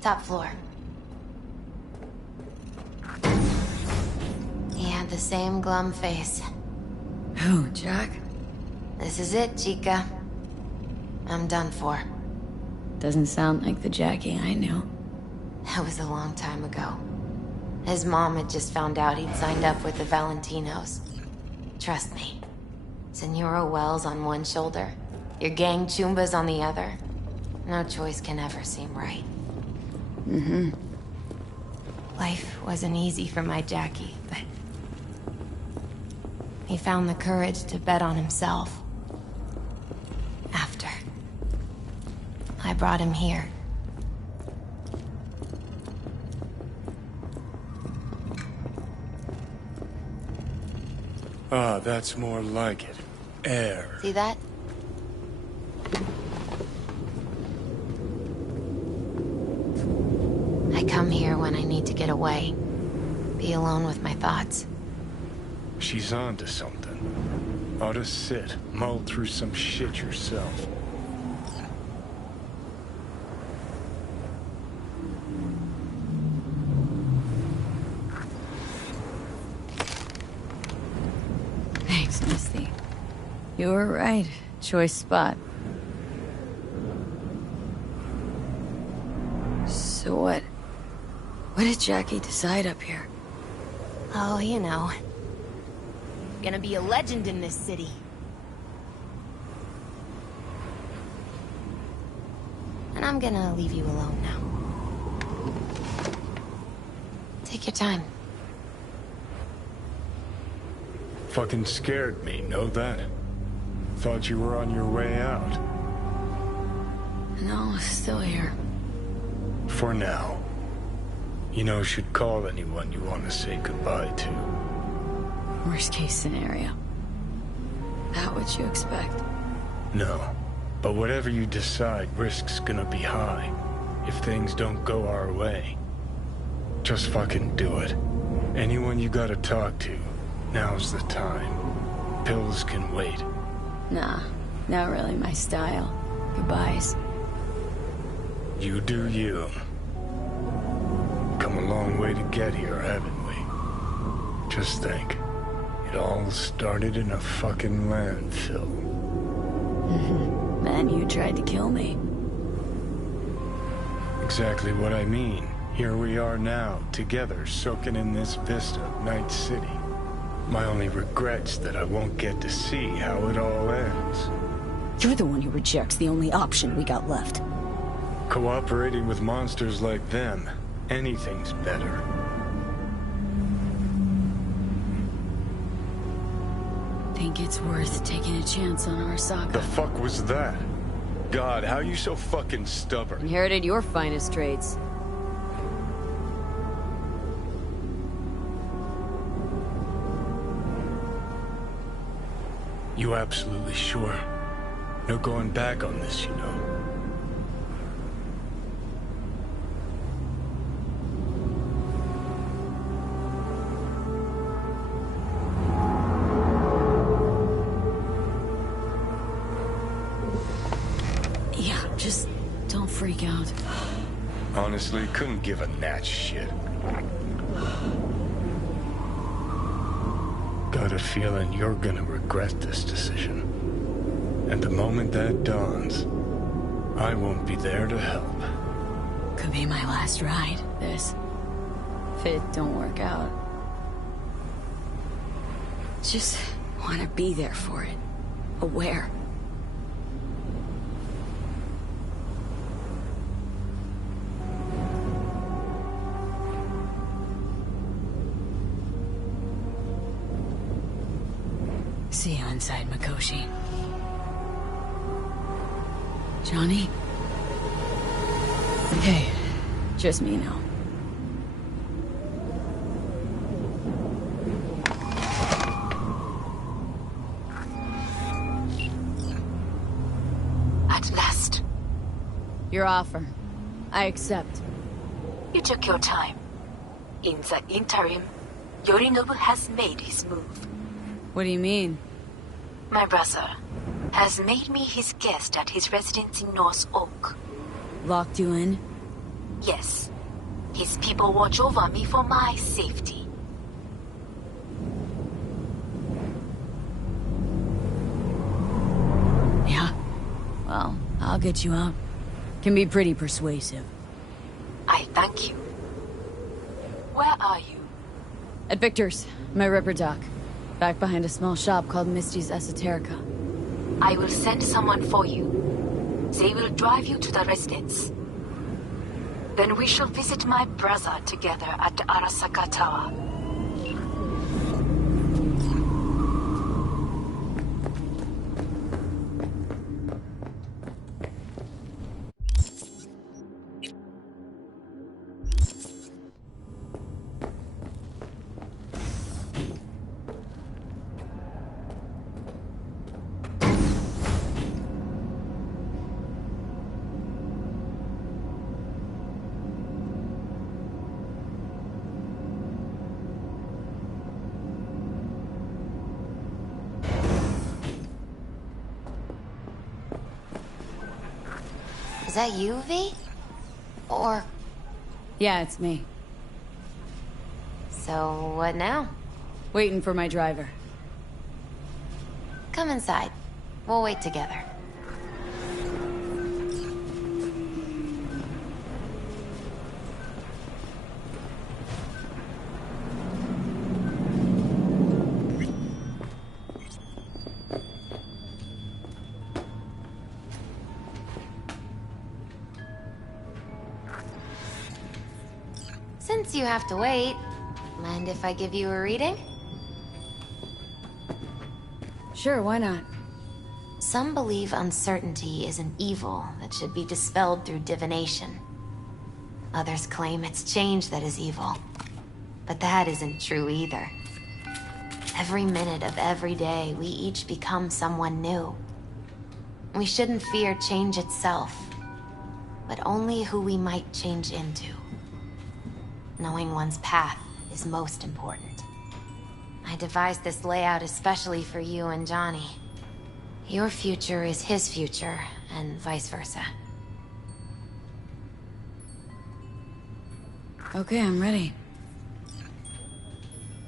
Top floor. He had the same glum face. Who, Jack? This is it, Chica. I'm done for. Doesn't sound like the Jackie I knew. That was a long time ago. His mom had just found out he'd signed up with the Valentinos. Trust me. Senora Wells on one shoulder, your gang Chumbas on the other. No choice can ever seem right. Mm-hmm. Life wasn't easy for my Jackie, but he found the courage to bet on himself. After I brought him here. Ah, that's more like it. Air. See that? I come here when I need to get away. Be alone with my thoughts. She's onto something. Ought to sit, mull through some shit yourself. Thanks, Misty. You were right. Choice spot. So what? What did Jackie decide up here? Oh, you know. Gonna be a legend in this city. And I'm gonna leave you alone now. Take your time. Fucking scared me, know that? Thought you were on your way out. No, still here. For now. You know, should call anyone you want to say goodbye to. Worst case scenario. Not what you expect. No. But whatever you decide, risk's gonna be high. If things don't go our way. Just fucking do it. Anyone you gotta talk to, now's the time. Pills can wait. Nah, not really my style. Goodbyes. You do you. Come a long way to get here, haven't we? Just think. It all started in a fucking landfill. Mm-hmm. Then you tried to kill me. Exactly what I mean. Here we are now, together, soaking in this vista of Night City. My only regret's that I won't get to see how it all ends. You're the one who rejects the only option we got left. Cooperating with monsters like them, anything's better. Think it's worth taking a chance on Arasaka. The fuck was that? God, how you so fucking stubborn? Inherited your finest traits. You absolutely sure? No going back on this, you know. Yeah, just don't freak out. Honestly, couldn't give a gnat's shit. Got a feeling you're gonna regret this decision. And the moment that dawns, I won't be there to help. Could be my last ride, this. If it don't work out. Just want to be there for it. Aware. See you inside, Mikoshi. Johnny? Okay, just me now. At last. Your offer. I accept. You took your time. In the interim, Yorinobu has made his move. What do you mean? My brother has made me his guest at his residence in North Oak. Locked you in? Yes. His people watch over me for my safety. Yeah. Well, I'll get you out. Can be pretty persuasive. I thank you. Where are you? At Victor's, my ripper dock. Back behind a small shop called Misty's Esoterica. I will send someone for you. They will drive you to the residence. Then we shall visit my brother together at the Arasaka Tower. Is that you, V? Or... Yeah, it's me. So, what now? Waiting for my driver. Come inside. We'll wait together. Since you have to wait, mind if I give you a reading? Sure, why not? Some believe uncertainty is an evil that should be dispelled through divination. Others claim it's change that is evil. But that isn't true either. Every minute of every day, we each become someone new. We shouldn't fear change itself, but only who we might change into. Knowing one's path is most important. I devised this layout especially for you and Johnny. Your future is his future, and vice versa. Okay, I'm ready.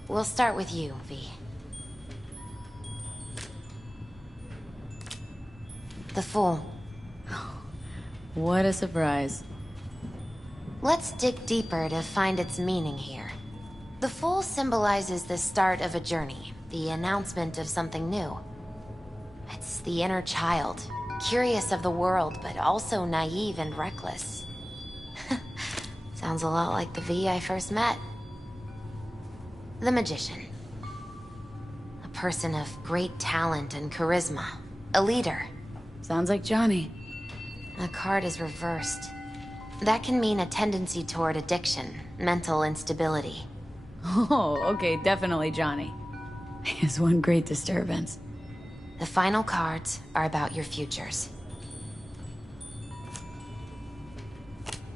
We'll start with you, V. The Fool. What a surprise. Let's dig deeper to find its meaning here. The Fool symbolizes the start of a journey, the announcement of something new. It's the inner child, curious of the world, but also naive and reckless. Sounds a lot like the V I first met. The Magician. A person of great talent and charisma. A leader. Sounds like Johnny. The card is reversed. That can mean a tendency toward addiction, mental instability. Oh, okay, definitely Johnny. He has one great disturbance. The final cards are about your futures.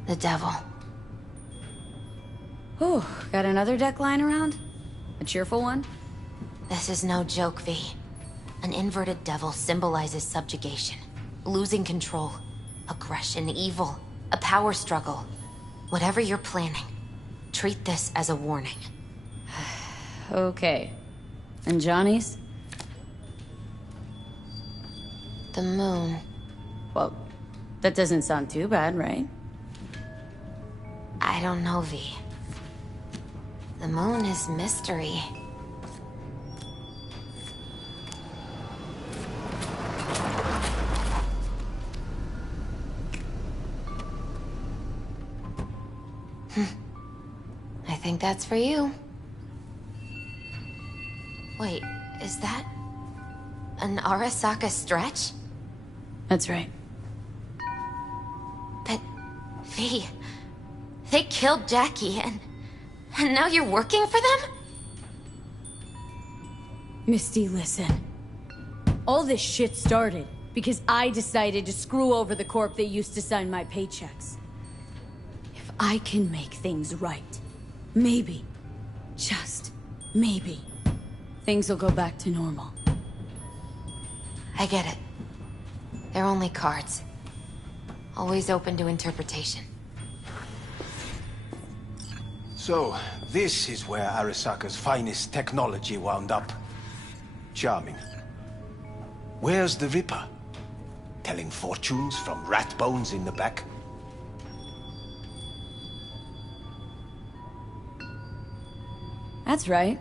The Devil. Whew, got another deck lying around? A cheerful one? This is no joke, V. An inverted devil symbolizes subjugation, losing control, aggression, evil, a power struggle. Whatever you're planning, treat this as a warning. Okay. And Johnny's? The Moon. Well, that doesn't sound too bad, right? I don't know, V. The Moon is mystery. I think that's for you. Wait, is that... An Arasaka stretch? That's right. But... V... They killed Jackie, and now you're working for them? Misty, listen. All this shit started because I decided to screw over the corp that used to sign my paychecks. If I can make things right, maybe, just maybe, things will go back to normal. I get it. They're only cards. Always open to interpretation. So, this is where Arasaka's finest technology wound up. Charming. Where's the Ripper? Telling fortunes from rat bones in the back? That's right.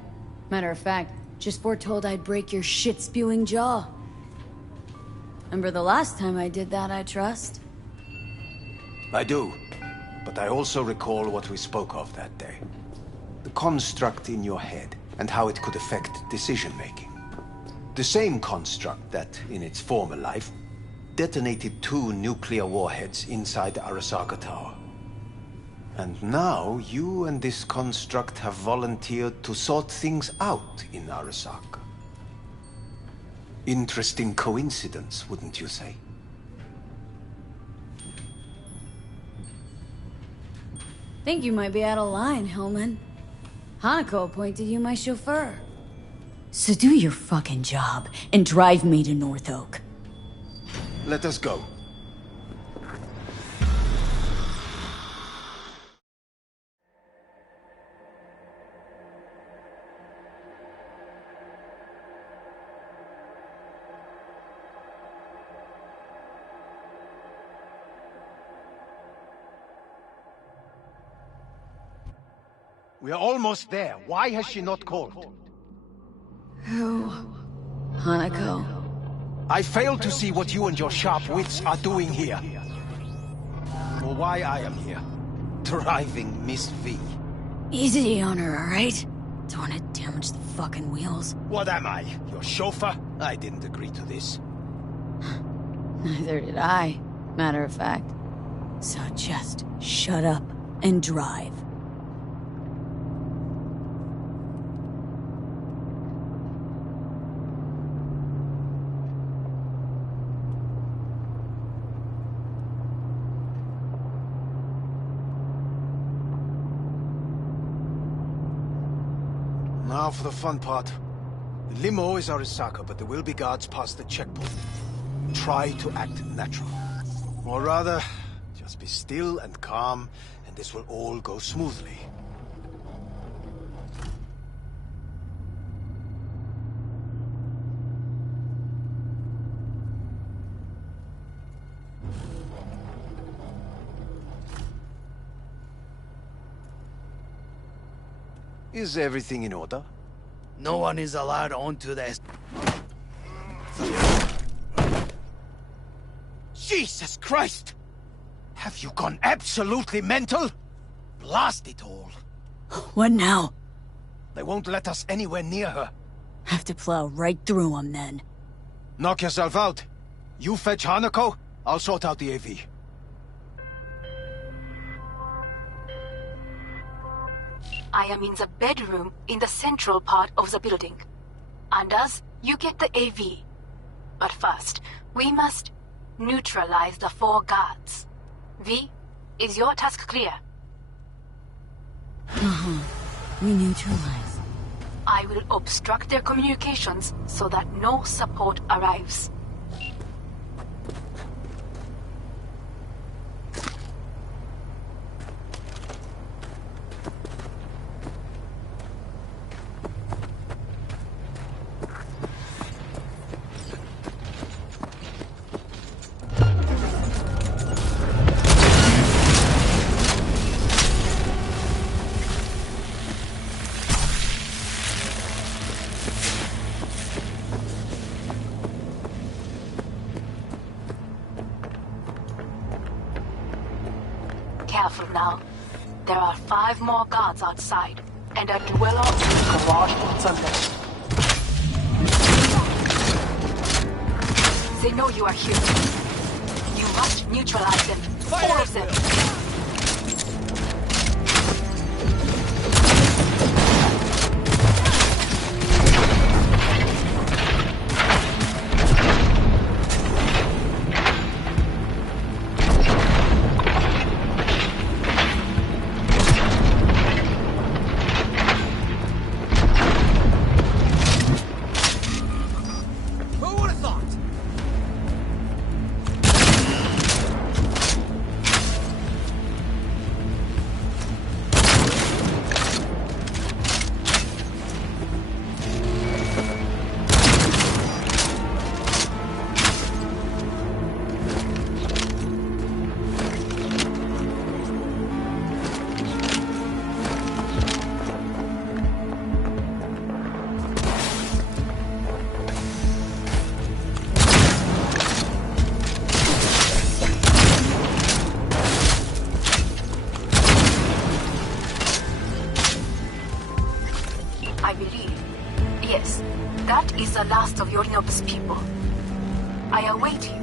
Matter of fact, just foretold I'd break your shit-spewing jaw. Remember the last time I did that, I trust? I do. But I also recall what we spoke of that day. The construct in your head, and how it could affect decision-making. The same construct that, in its former life, detonated 2 nuclear warheads inside the Arasaka Tower. And now, you and this construct have volunteered to sort things out in Arasaka. Interesting coincidence, wouldn't you say? Think you might be out of line, Hellman. Hanako appointed you my chauffeur. So do your fucking job and drive me to North Oak. Let us go. We are almost there. Why has she not called? Who? Hanako. I fail to see what you and your sharp wits are doing here. Or why I am here. Driving Miss V. Easy on her, alright? Don't want to damage the fucking wheels. What am I? Your chauffeur? I didn't agree to this. Neither did I, matter of fact. So just shut up and drive. Now for the fun part. The limo is Arasaka, but there will be guards past the checkpoint. Try to act natural. Or rather, just be still and calm, and this will all go smoothly. Is everything in order? No one is allowed onto this. Jesus Christ! Have you gone absolutely mental? Blast it all. What now? They won't let us anywhere near her. Have to plow right through them then. Knock yourself out. You fetch Hanako, I'll sort out the AV. I am in the bedroom in the central part of the building. Anders, you get the AV. But first, we must neutralize the 4 guards. V, is your task clear? We neutralize. I will obstruct their communications so that no support arrives. Careful now. There are 5 more guards outside, and a dweller in the garage on the left. They know you are here. You must neutralize them. All of them. The last of Yorinobu's people. I await you.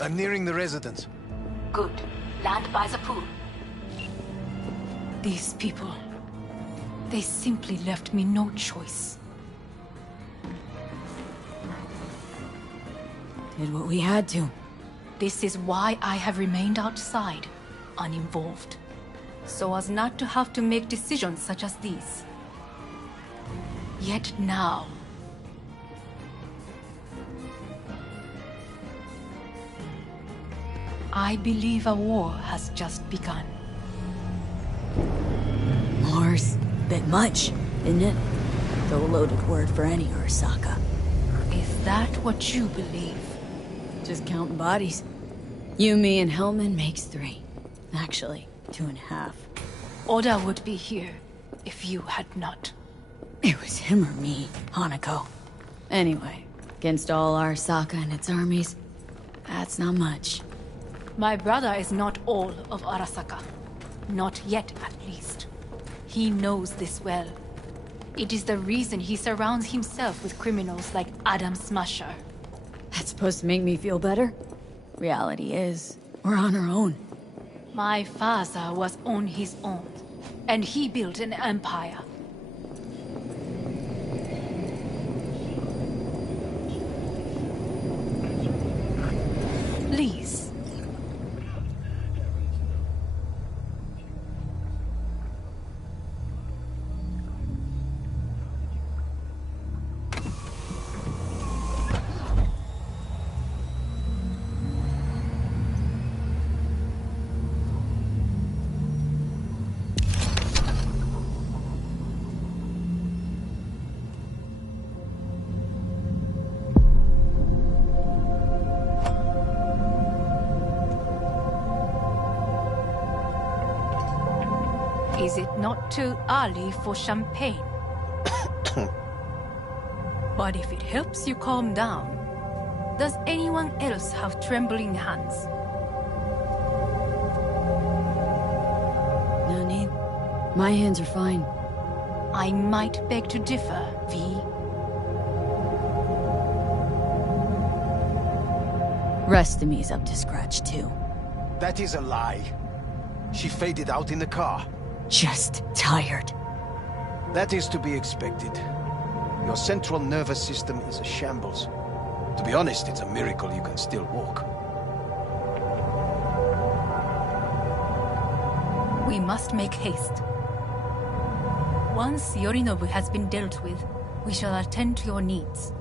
I'm nearing the residence. Good. Land by the pool. These people... they simply left me no choice. Did what we had to. This is why I have remained outside, uninvolved. So as not to have to make decisions such as these. Yet now... I believe a war has just begun. War's a bit much, isn't it? Though a loaded word for any Arasaka. Is that what you believe? Just counting bodies. You, me, and Hellman makes 3. Actually, 2.5. Oda would be here if you had not. It was him or me, Hanako. Anyway, against all Arasaka and its armies, that's not much. My brother is not all of Arasaka. Not yet, at least. He knows this well. It is the reason he surrounds himself with criminals like Adam Smasher. That's supposed to make me feel better? Reality is, we're on our own. My father was on his own, and he built an empire. Please. Is it not too early for champagne? But if it helps you calm down, does anyone else have trembling hands? No need. My hands are fine. I might beg to differ, V. Rest of me's up to scratch, too. That is a lie. She faded out in the car. Just tired. That is to be expected. Your central nervous system is a shambles. To be honest, it's a miracle you can still walk. We must make haste. Once Yorinobu has been dealt with, we shall attend to your needs.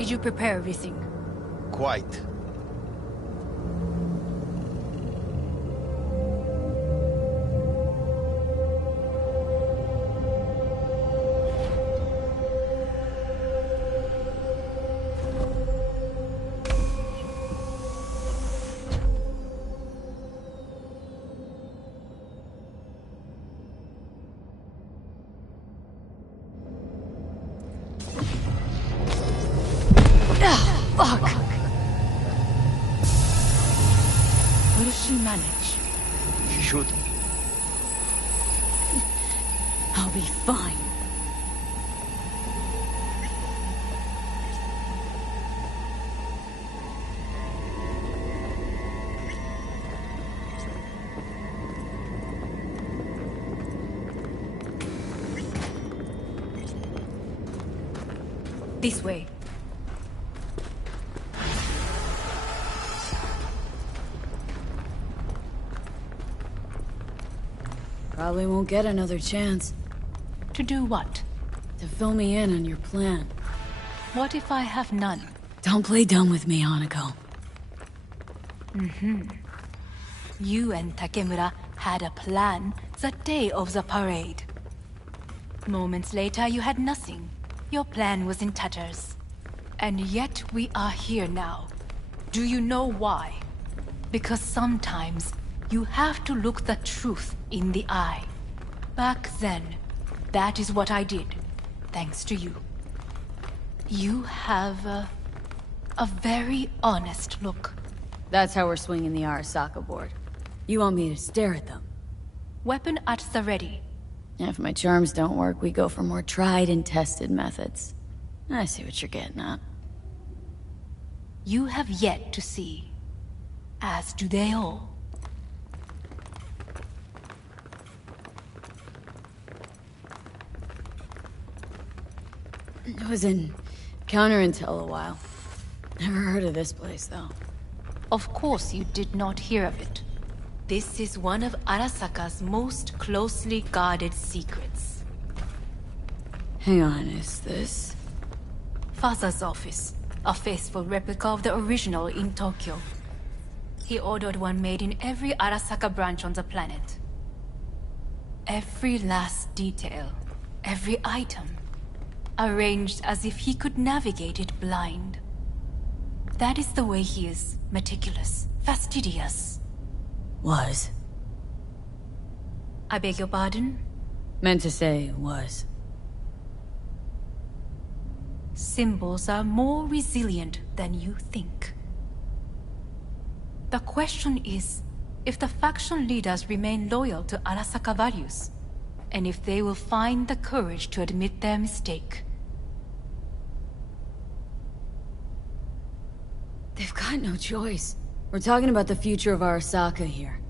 Did you prepare everything? Quite. Fuck! Will she manage? She should. I'll be fine. This way. Probably won't get another chance. To do what? To fill me in on your plan. What if I have none? Don't play dumb with me, Hanako. You and Takemura had a plan the day of the parade. Moments later, you had nothing. Your plan was in tatters. And yet we are here now. Do you know why? Because sometimes you have to look the truth in the eye. Back then, that is what I did, thanks to you. You have a very honest look. That's how we're swinging the Arasaka board. You want me to stare at them? Weapon at the ready. If my charms don't work, we go for more tried and tested methods. I see what you're getting at. You have yet to see. As do they all. I was in counterintel a while. Never heard of this place, though. Of course you did not hear of it. This is one of Arasaka's most closely guarded secrets. Hang on, is this? Father's office. A faithful replica of the original in Tokyo. He ordered one made in every Arasaka branch on the planet. Every last detail, every item, arranged as if he could navigate it blind. That is the way he is, meticulous, fastidious. Was. I beg your pardon? Meant to say was. Symbols are more resilient than you think. The question is, if the faction leaders remain loyal to Arasaka values, and if they will find the courage to admit their mistake. They've got no choice. We're talking about the future of Arasaka here.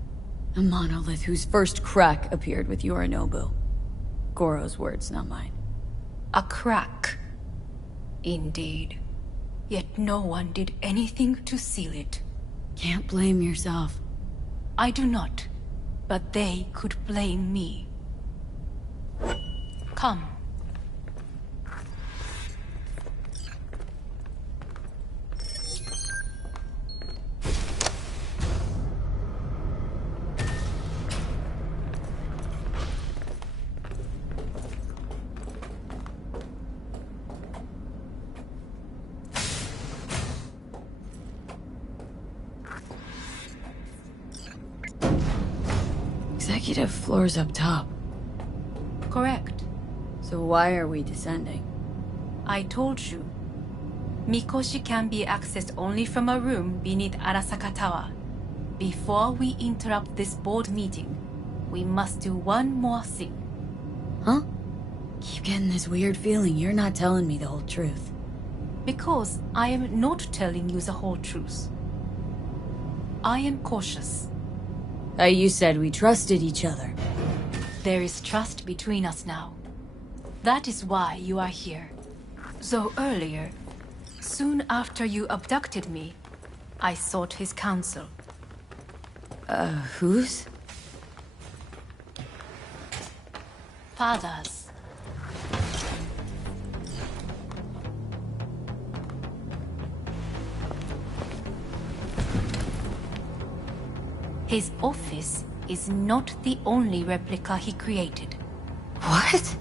A monolith whose first crack appeared with Yorinobu. Goro's words, not mine. A crack. Indeed. Yet no one did anything to seal it. Can't blame yourself. I do not. But they could blame me. Come. Executive floor's up top. Correct. So why are we descending? I told you. Mikoshi can be accessed only from a room beneath Arasaka Tower. Before we interrupt this board meeting, we must do one more thing. Huh? Keep getting this weird feeling you're not telling me the whole truth. Because I am not telling you the whole truth. I am cautious. You said we trusted each other. There is trust between us now. That is why you are here. Though earlier, soon after you abducted me, I sought his counsel. Whose? Father's. His office is not the only replica he created. What?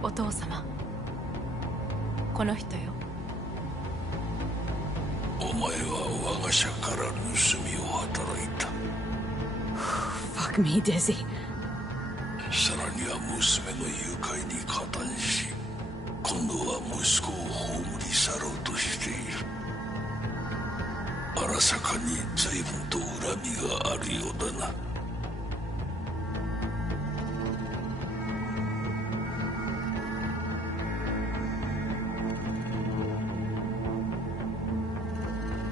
Otou-sama. この人よ。お前は我が社から盗みを働いた。Fuck me, Dizzy. さらには娘の誘拐に加担し、今度は息子を葬り去ろうとしている。荒坂に随分と恨みがあるようだな。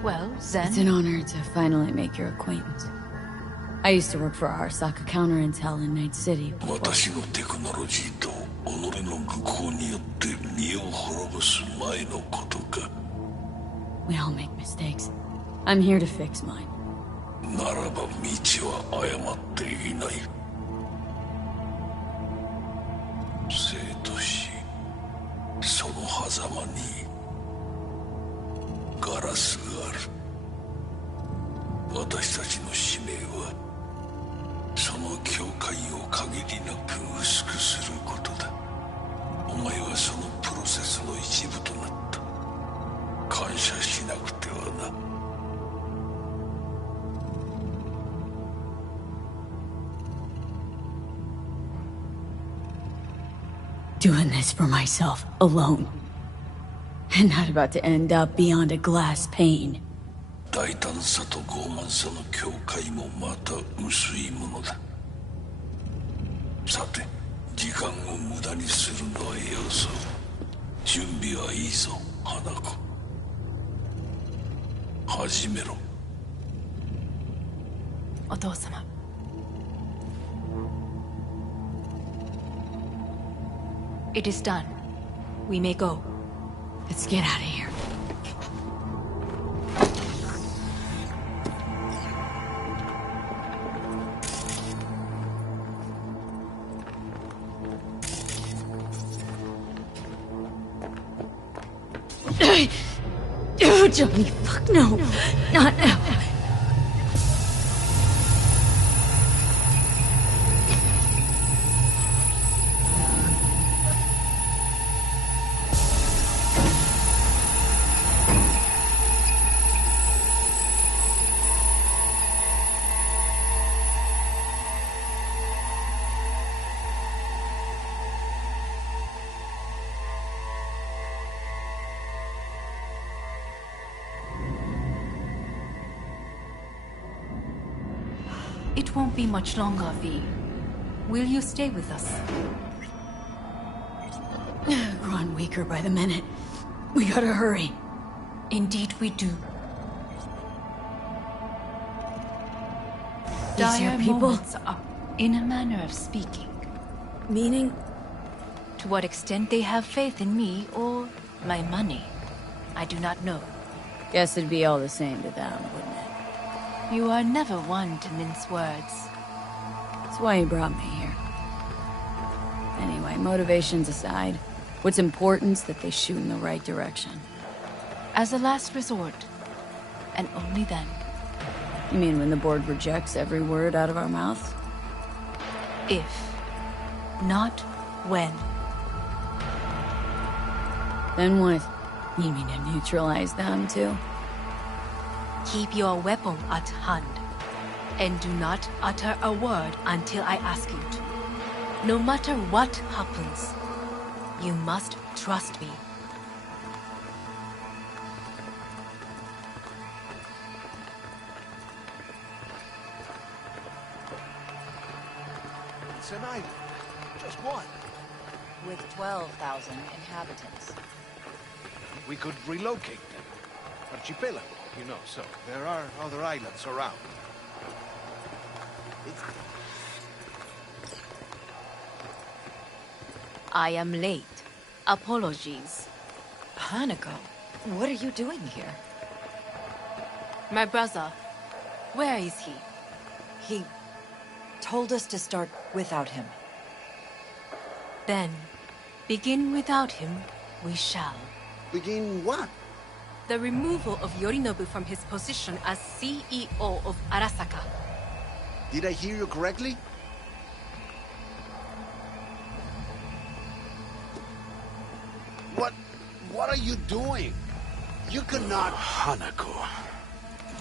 Well, Zen. It's an honor to finally make your acquaintance. I used to work for Arasaka Counterintel in Night City. 私のテクノロジーと己の愚行によって身を滅ぼす前のことか。We all make mistakes. I'm here to fix mine. ならば道は誤っていない。生と死、その狭間にガラスがある。私たちの使命はその境界を限りなく薄くすることだ。お前はそのプロセスの一部となった。感謝しなくてはな。Doing this for myself, alone. And not about to end up beyond a glass pane. 大胆さと傲慢さの境界もまた薄いものだ。さて、時間を無駄にするのはよそう。準備はいいぞ、花子。始めろ。お父様。It is done. We may go. Let's get out of here. Oh, Johnny, fuck no. Not now. It won't be much longer, V. Will you stay with us? Growing weaker by the minute. We gotta hurry. Indeed we do. These here Dire people? moments are, in a manner of speaking. Meaning? To what extent they have faith in me or my money, I do not know. Guess it'd be all the same to them, wouldn't it? You are never one to mince words. That's why you brought me here. Anyway, motivations aside, what's important is that they shoot in the right direction. As a last resort, and only then. You mean when the board rejects every word out of our mouths? If, not when. Then what? You mean to neutralize them, too? Keep your weapon at hand, and do not utter a word until I ask you to. No matter what happens, you must trust me. It's an island. Just one. With 12,000 inhabitants. We could relocate them. Archipelago, you know, so there are other islands around. I am late. Apologies. Hanako, what are you doing here? My brother, where is he? He told us to start without him. Then, begin without him, we shall. Begin what? The removal of Yorinobu from his position as CEO of Arasaka. Did I hear you correctly? What are you doing? You cannot... Hanako,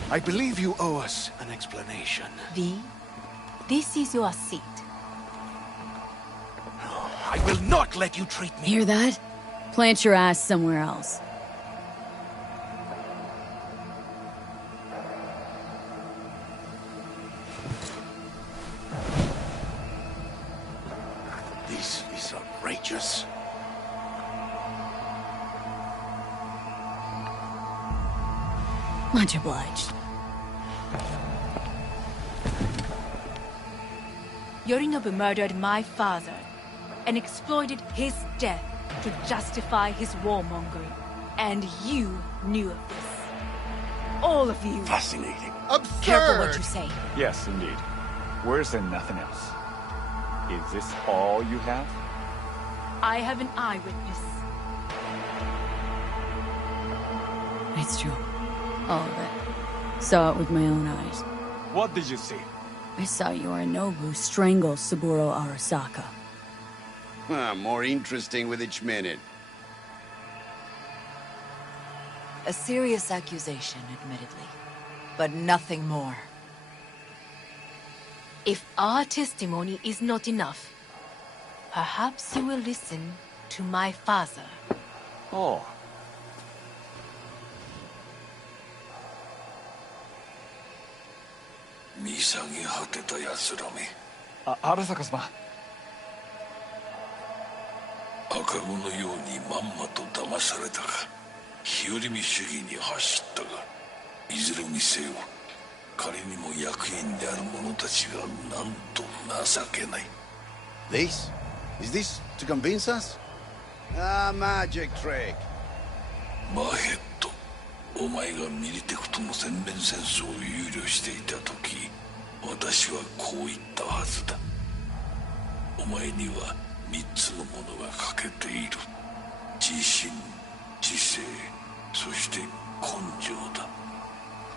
I believe you owe us an explanation. V, this is your seat. I will not let you treat me... Hear that? Plant your ass somewhere else. This is outrageous. Much obliged. Yorinobu murdered my father and exploited his death to justify his warmongering. And you knew of this. All of you. Fascinating. Absurd! Careful what you say. Yes, indeed. Worse than nothing else. Is this all you have? I have an eyewitness. It's true. All of it. Saw it with my own eyes. What did you see? I saw Yorinobu strangle Saburo Arasaka. More interesting with each minute. A serious accusation, admittedly, but nothing more. If our testimony is not enough, perhaps you will listen to my father. Oh. Arasaka様。赤子のようにまんまと騙されたか、日和見主義に走ったが、いずれにせよ、仮にも役員である者たちがなんと情けない。This? Is this to convince us? Ah, magic trick. マーヘッド、お前がミリテクとの全面戦争を憂慮していた時、私はこう言ったはずだ。お前には3つのものが欠けている。自信、知性、そして根性だ。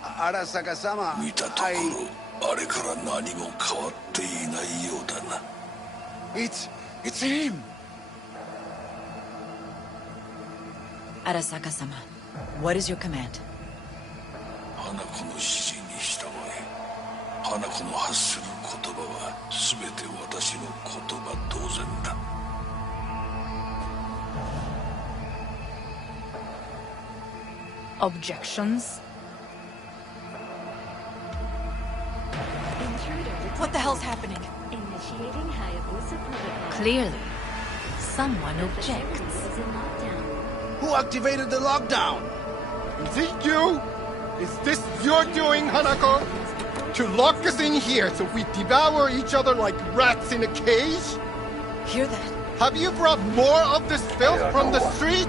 Arasaka-sama, 見たところ、あれから何も変わっていないようだな。It's him! Arasaka-sama, what is your command? 花子の指示に従え。花子の発する言葉は全て私の言葉同然だ。Objections? What the hell's happening? Clearly, someone objects. Who activated the lockdown? Is it you? Is this your doing, Hanako? To lock us in here so we devour each other like rats in a cage? Hear that? Have you brought more of this filth from the street?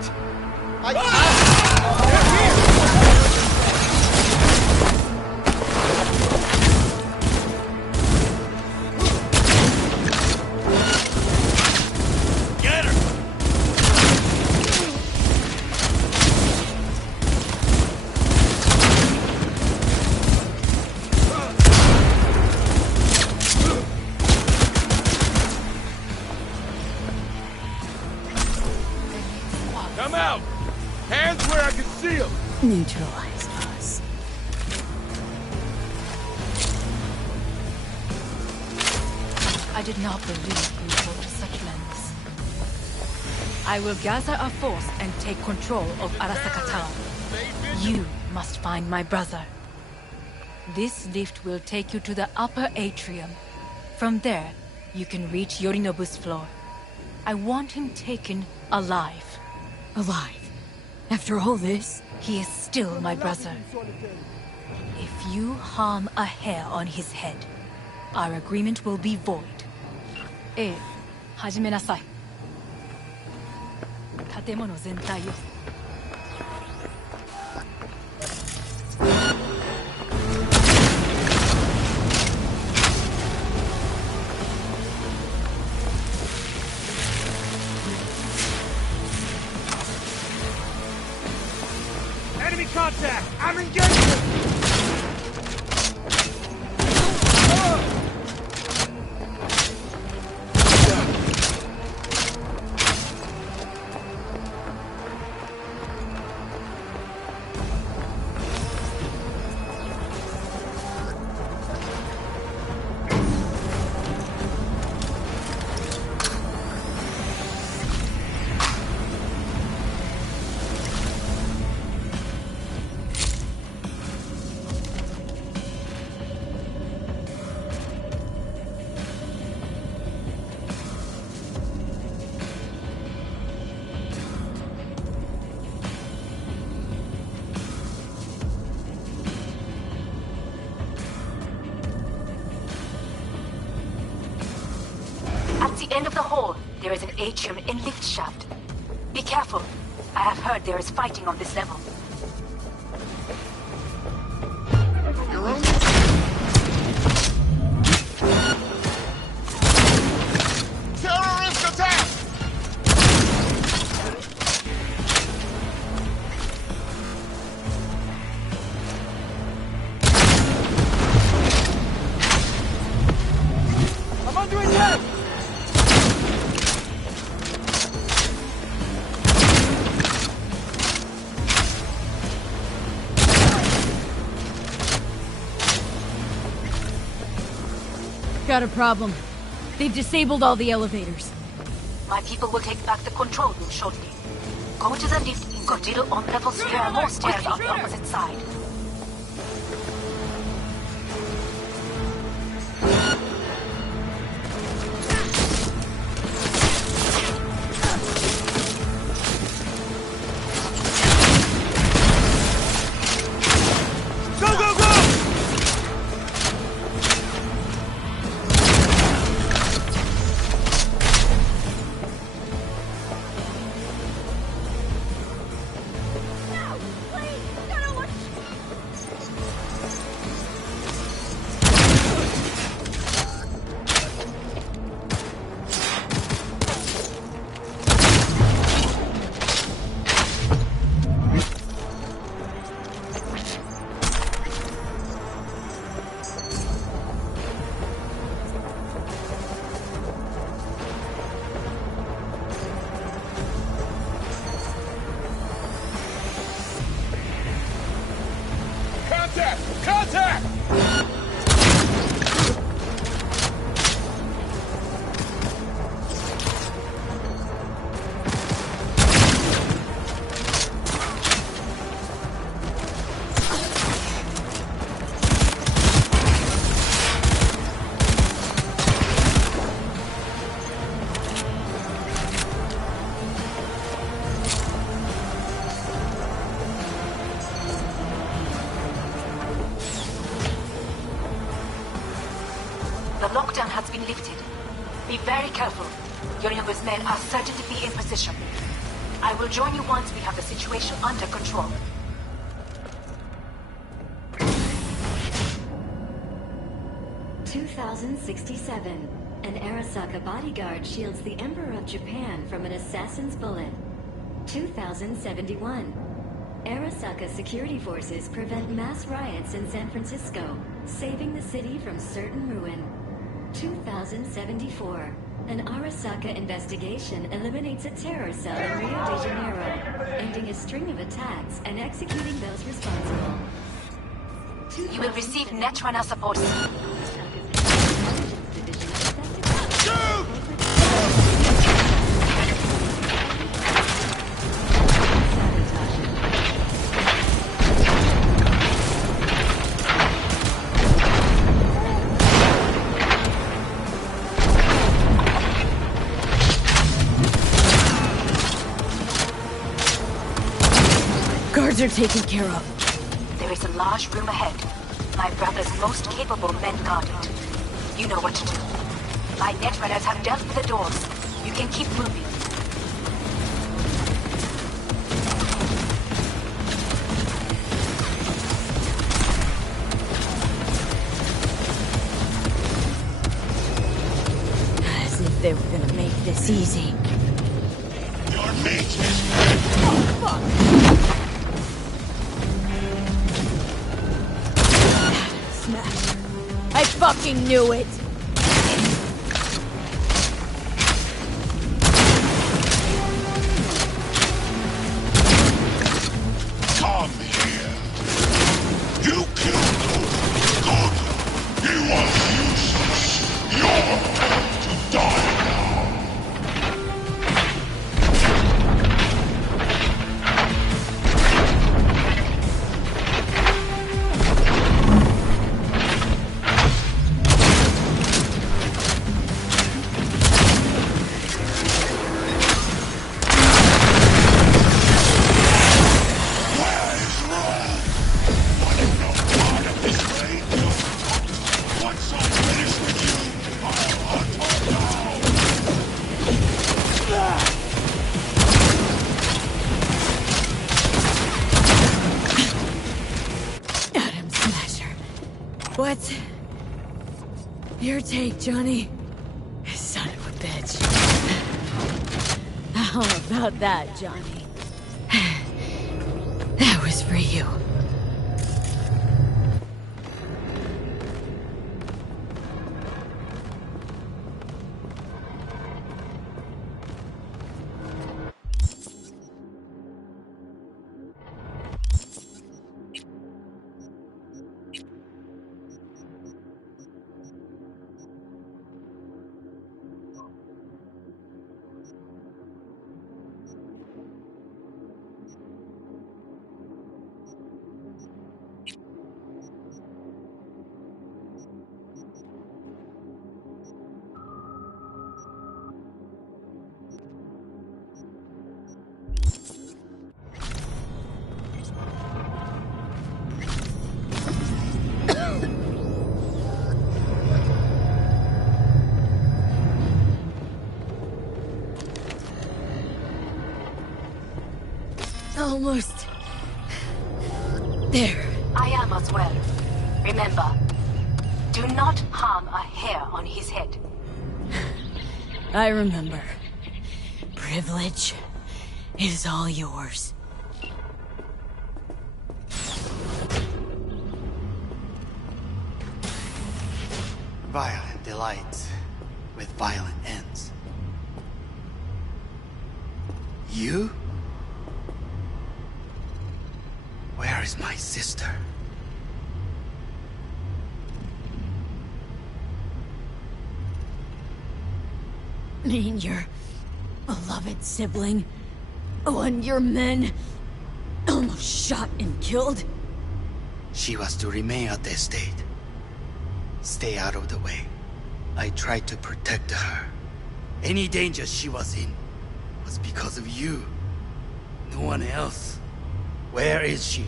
Get her! Come out! Hands where I can see them! Neutralize us. I did not believe we would go to such lengths. I will gather a force and take control of Arasaka Town. You must find my brother. This lift will take you to the upper atrium. From there, you can reach Yorinobu's floor. I want him taken alive. Alive? After all this? He is still my brother. If you harm a hair on his head, our agreement will be void. 始めなさい。建物全体を。Enemy contact! I'm engaged! At the end of the hall, there is an atrium and lift shaft. Be careful. I have heard there is fighting on this level. Your own... Terrorist attack! I'm under attack! Got a problem. They've disabled all the elevators. My people will take back the control room shortly. Go to the lift in Godillo on level square, more stairs on the opposite side. Go, go, go! Contact! Contact! The lockdown has been lifted. Be very careful. Yorinobu's men are certain to be in position. I will join you once we have the situation under control. "2067. An Arasaka bodyguard shields the Emperor of Japan from an assassin's bullet. 2071. Arasaka security forces prevent mass riots in San Francisco, saving the city from certain ruin. 2074. An Arasaka investigation eliminates a terror cell in Rio de Janeiro, ending a string of attacks and executing those responsible. You will receive Netrunner support. Guards are taken care of. There is a large room ahead. My brother's most capable men guard it. You know what to do. My netrunners have dealt with the doors. You can keep moving. As if they were gonna make this easy. Your meat is... Oh, fuck! fucking knew it! Come here. You killed those. Good. You are useless. You're about to die now. What? Your take, Johnny. Son of a bitch. How about that, Johnny? That was for you. Almost there. I am as well. Remember, do not harm a hair on his head. I remember. Privilege is all yours. Violent delights with violent ends. You? Where is my sister? Mean your beloved sibling? One your men almost shot and killed? She was to remain at the estate. Stay out of the way. I tried to protect her. Any danger she was in was because of you. No one else. Where is she?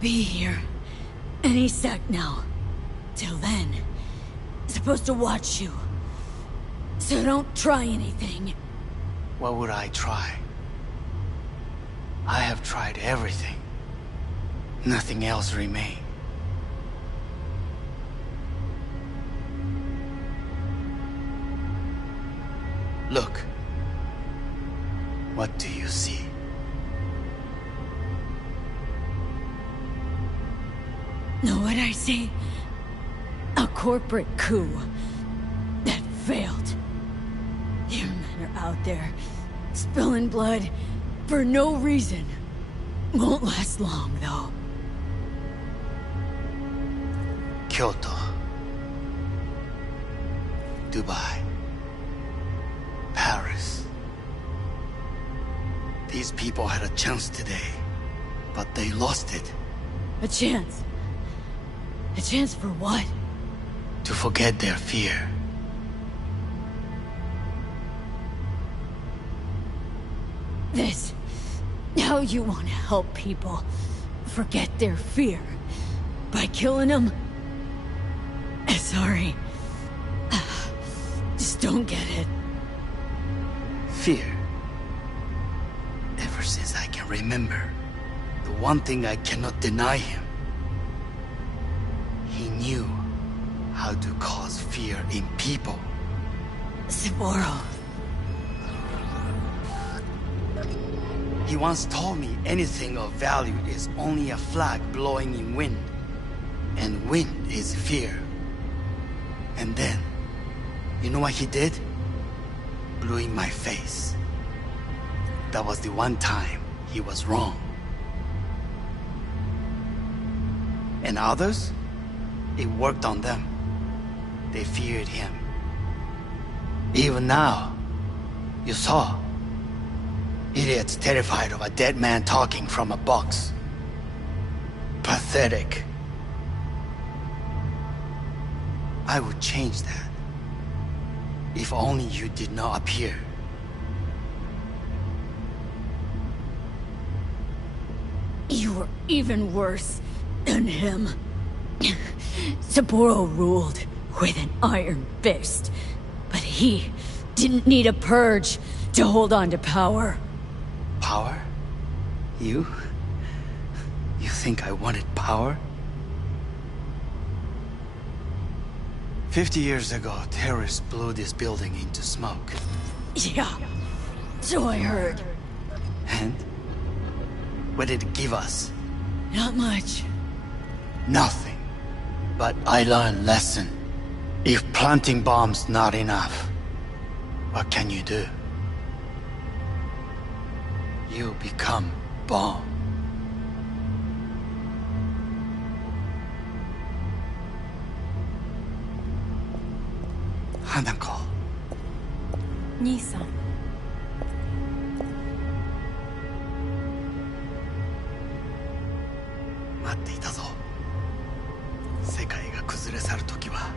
Be here any sec now. Till then, supposed to watch you. So don't try anything. What would I try? I have tried everything. Nothing else remains. Look. What do you see? Know what I see? A corporate coup that failed. Your men are out there, spilling blood for no reason. Won't last long, though. Kyoto. Dubai. Paris. These people had a chance today, but they lost it. A chance? A chance for what? To forget their fear. This... How you want to help people forget their fear? By killing them? Sorry. Just don't get it. Fear. Ever since I can remember, the one thing I cannot deny him. He knew how to cause fear in people. Saburo. He once told me anything of value is only a flag blowing in wind. And wind is fear. And then, you know what he did? Blew in my face. That was the one time he was wrong. And others? It worked on them. They feared him. Even now, you saw. Idiots terrified of a dead man talking from a box. Pathetic. I would change that. If only you did not appear. You were even worse than him. Saburo ruled with an iron fist, but he didn't need a purge to hold on to power. Power? You? You think I wanted power? 50 years ago, terrorists blew this building into smoke. Yeah, so I heard. And? What did it give us? Not much. Nothing. But I learned lesson. If planting bombs not enough, what can you do? You become bomb. Hanako. 兄さん。待っていたぞ。世界が崩れ去る時は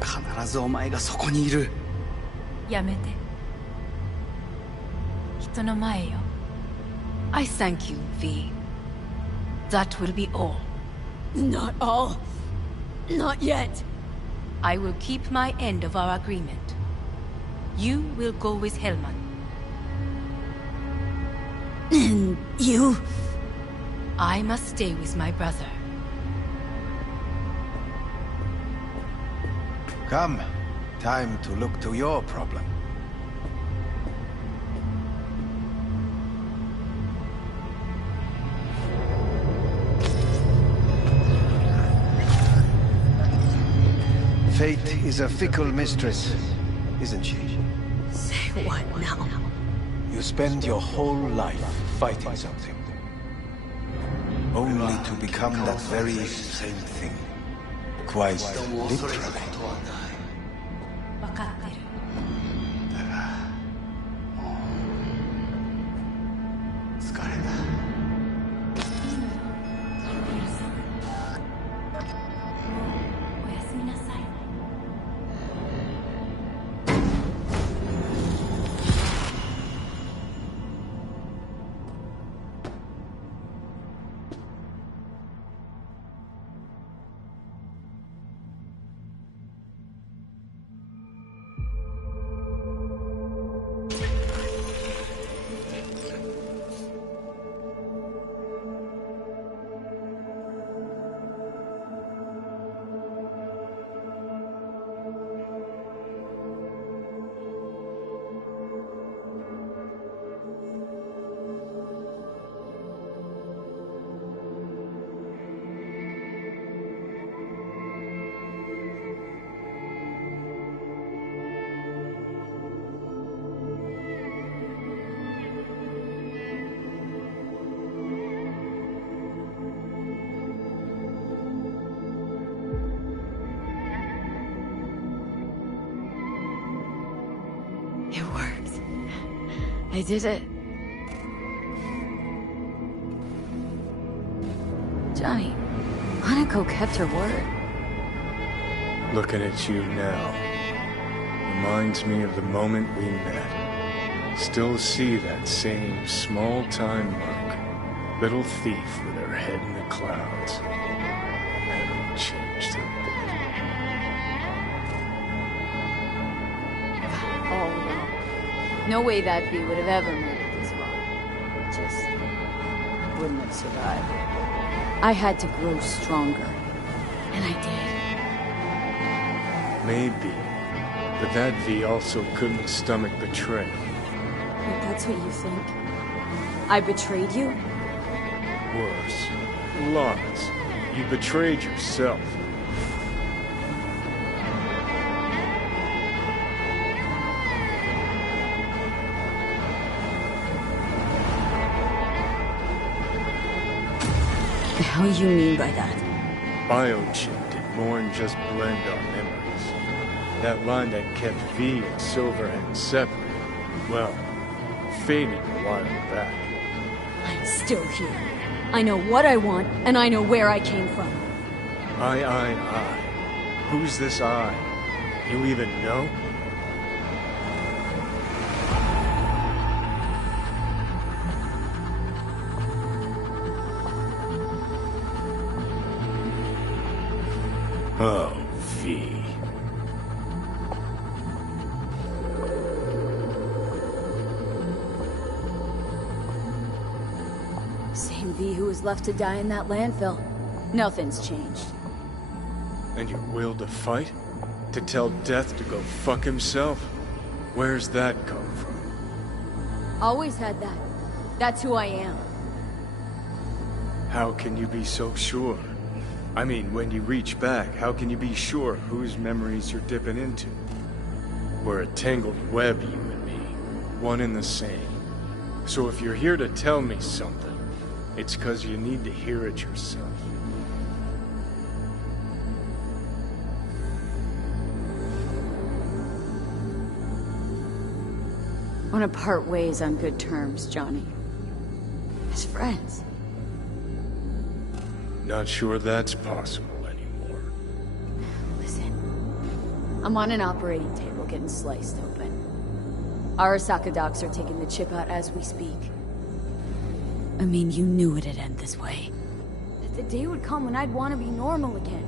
必ずお前がそこにいる。やめて。人の前よ。I thank you, V. That will be all. Not all. Not yet. I will keep my end of our agreement. You will go with Hellman. And you? I must stay with my brother. Come. Time to look to your problem. Fate is a fickle mistress, isn't she? Say what now? You spend your whole life fighting something, only to become that very same thing. Quite literally. 分かってる。だが、もう疲れた。おやすみなさい。It worked. I did it. Johnny, Hanako kept her word. Looking at you now reminds me of the moment we met. Still see that same small-time monk. Little thief with her head in the clouds. Haven't changed a bit. All wrong. No way that bee would have ever made this wrong. Just wouldn't have survived. I had to grow stronger. And I did. Maybe. But that V also couldn't stomach betrayal. But that's what you think? I betrayed you? Worse. Lots. You betrayed yourself. The hell you mean by that? Biochip did more than just blend our memories. That line that kept V and Silverhand separate, well, faded a while back. I'm still here. I know what I want, and I know where I came from. I. Who's this I? You even know? Oh, V. Same V who was left to die in that landfill. Nothing's changed. And your will to fight? To tell Death to go fuck himself? Where's that come from? Always had that. That's who I am. How can you be so sure? I mean, when you reach back, how can you be sure whose memories you're dipping into? We're a tangled web, you and me. One and the same. So if you're here to tell me something, it's 'cause you need to hear it yourself. I want to part ways on good terms, Johnny. As friends. Not sure that's possible anymore. Listen. I'm on an operating table getting sliced open. Arasaka docs are taking the chip out as we speak. I mean, you knew it'd end this way. That the day would come when I'd want to be normal again.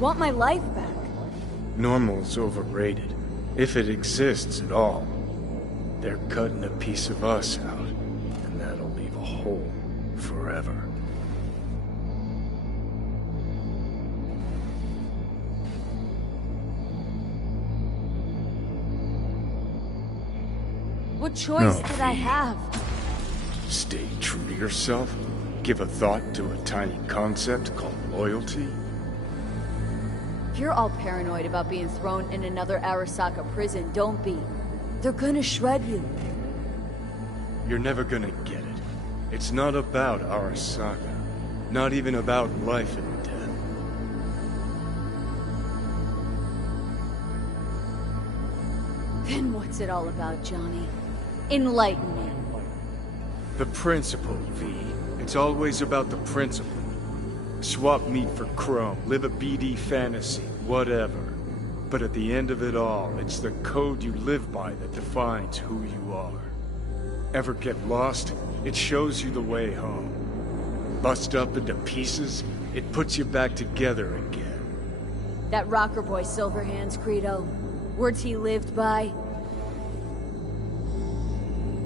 Want my life back. Normal's overrated. If it exists at all. They're cutting a piece of us out, and that'll leave a hole forever. What choice No. did I have? Stay true to yourself? Give a thought to a tiny concept called loyalty? If you're all paranoid about being thrown in another Arasaka prison, don't be. They're gonna shred you. You're never gonna get it. It's not about Arasaka. Not even about life and death. Then what's it all about, Johnny? Enlighten me. The principle, V. It's always about the principle. Swap meat for chrome, live a BD fantasy, whatever. But at the end of it all, it's the code you live by that defines who you are. Ever get lost? It shows you the way home. Bust up into pieces? It puts you back together again. That rocker boy Silverhand's credo. Words he lived by.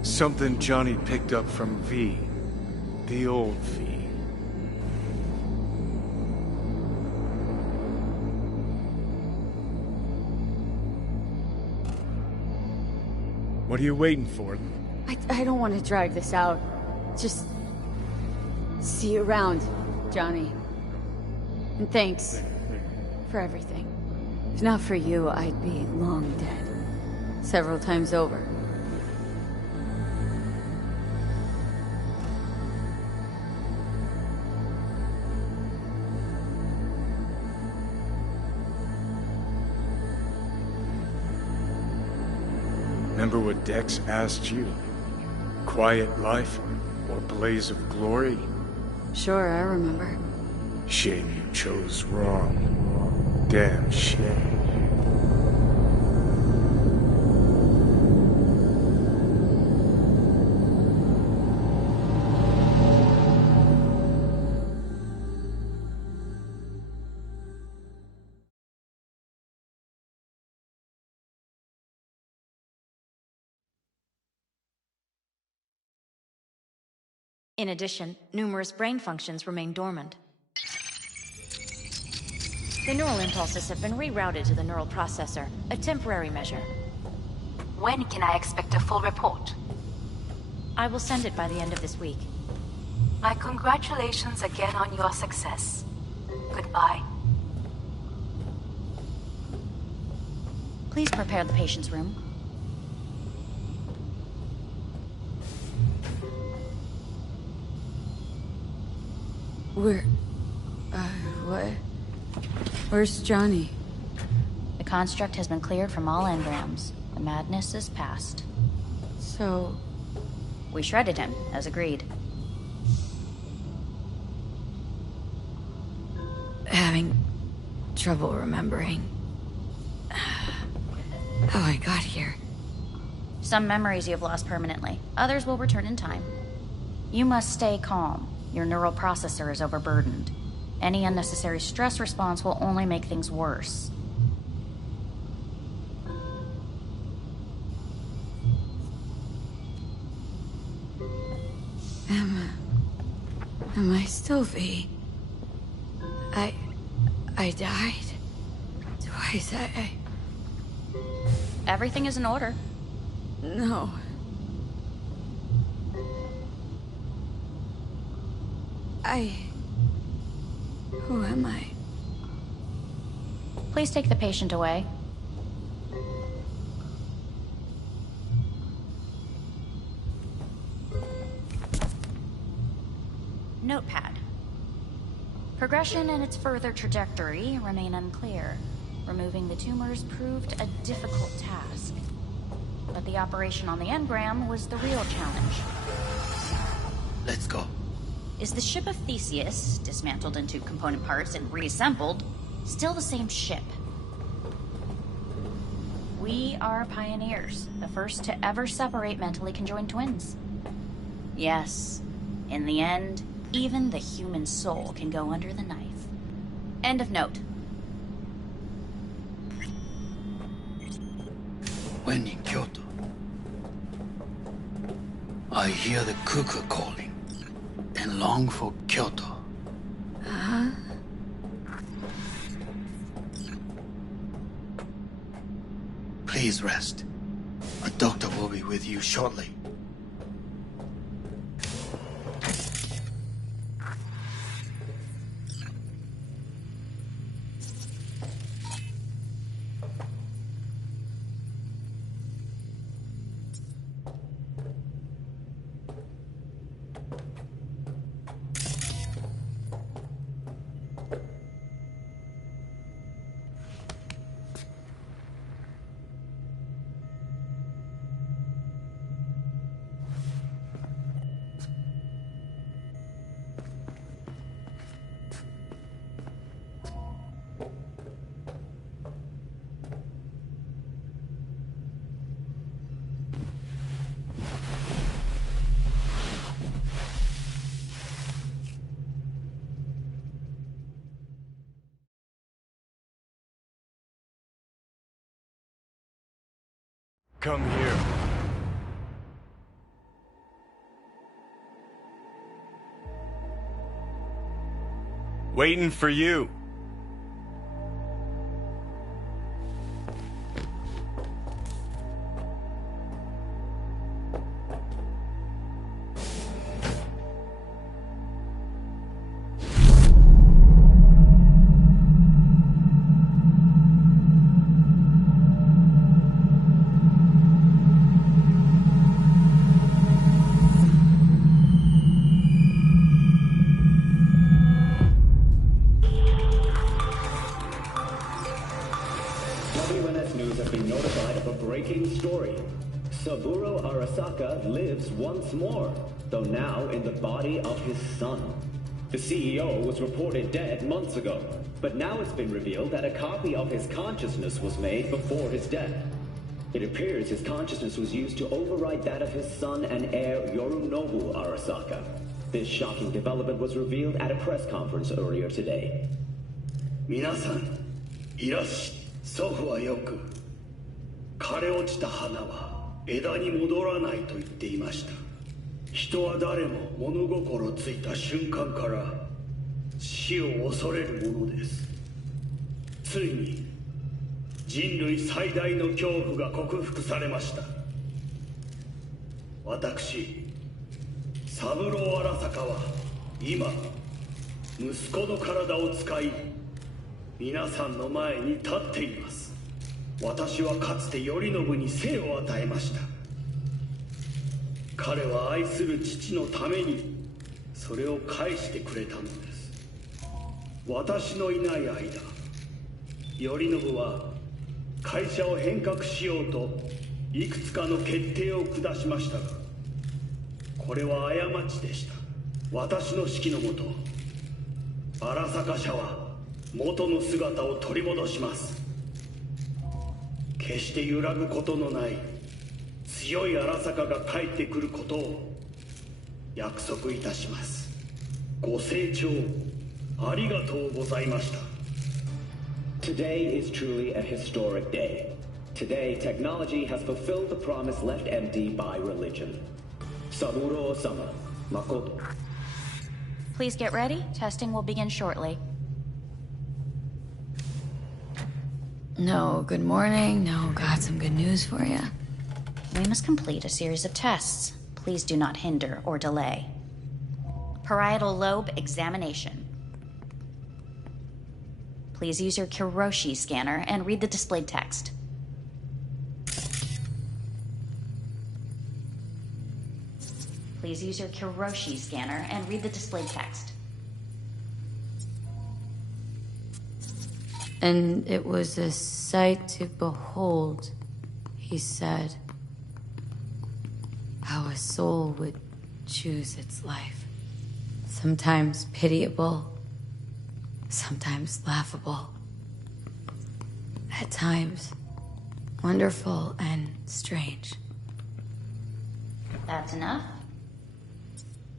Something Johnny picked up from V. The old V. What are you waiting for? I don't want to drag this out. Just... see you around, Johnny. And thanks for everything. If not for you, I'd be long dead. Several times over. Remember what Dex asked you? Quiet life or blaze of glory? Sure, I remember. Shame you chose wrong. Damn shame. In addition, numerous brain functions remain dormant. The neural impulses have been rerouted to the neural processor, a temporary measure. When can I expect a full report? I will send it by the end of this week. My congratulations again on your success. Goodbye. Please prepare the patient's room. What? Where's Johnny? The construct has been cleared from all engrams. The madness is past. So... We shredded him, as agreed. Having trouble remembering how I got here. Some memories you have lost permanently. Others will return in time. You must stay calm. Your neural processor is overburdened. Any unnecessary stress response will only make things worse. Am I still V? I died. Twice, Everything is in order. No. Who am I? Please take the patient away. Notepad. Progression and its further trajectory remain unclear. Removing the tumors proved a difficult task. But the operation on the engram was the real challenge. Let's go. Is the ship of Theseus, dismantled into component parts and reassembled, still the same ship? We are pioneers, the first to ever separate mentally conjoined twins. Yes, in the end, even the human soul can go under the knife. End of note. When in Kyoto, I hear the cuckoo calling and long for Kyoto. Huh? Please rest. A doctor will be with you shortly. Come here. Waiting for you. Saburo Arasaka lives once more, though now in the body of his son. The CEO was reported dead months ago, but now it's been revealed that a copy of his consciousness was made before his death. It appears his consciousness was used to override that of his son and heir Yorunobu Arasaka. This shocking development was revealed at a press conference earlier today. 皆さん、いらっしゃ。祖父はよく、枯れ落ちた花は枝に戻らないと言っていました。人は誰も物心ついた瞬間から死を恐れるものです。ついに人類最大の恐怖が克服されました。私、三郎荒坂は今息子の体を使い皆さんの前に立っています。私はかつて頼信に生を与えました。彼は愛する父のためにそれを返してくれたのです。私のいない間、頼信は会社を変革しようといくつかの決定を下しましたが、これは過ちでした。私の指揮のもと、荒坂社は元の姿を取り戻します。決して揺らぐことのない強い荒坂が帰ってくることを約束いたします。ご清聴ありがとうございました。 Today is truly a historic day. Today, technology has fulfilled the promise left empty by religion. Saburo-sama, Makoto. Please get ready. Testing will begin shortly. No, good morning. No, got some good news for you. We must complete a series of tests. Please do not hinder or delay. Parietal lobe examination. Please use your Kiroshi scanner and read the displayed text. Please use your Kiroshi scanner and read the displayed text. And it was a sight to behold, he said, how a soul would choose its life. Sometimes pitiable, sometimes laughable. At times, wonderful and strange. That's enough.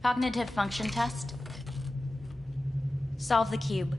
Cognitive function test. Solve the cube.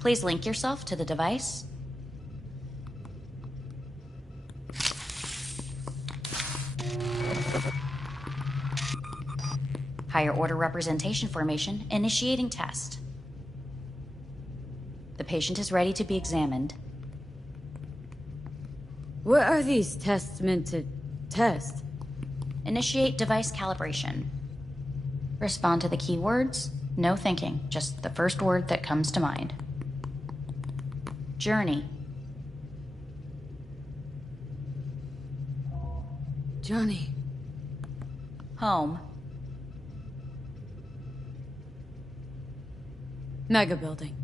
Please link yourself to the device. Higher order representation formation, initiating test. The patient is ready to be examined. What are these tests meant to test? Initiate device calibration. Respond to the keywords. No thinking, just the first word that comes to mind. Journey. Johnny. Home. Mega building.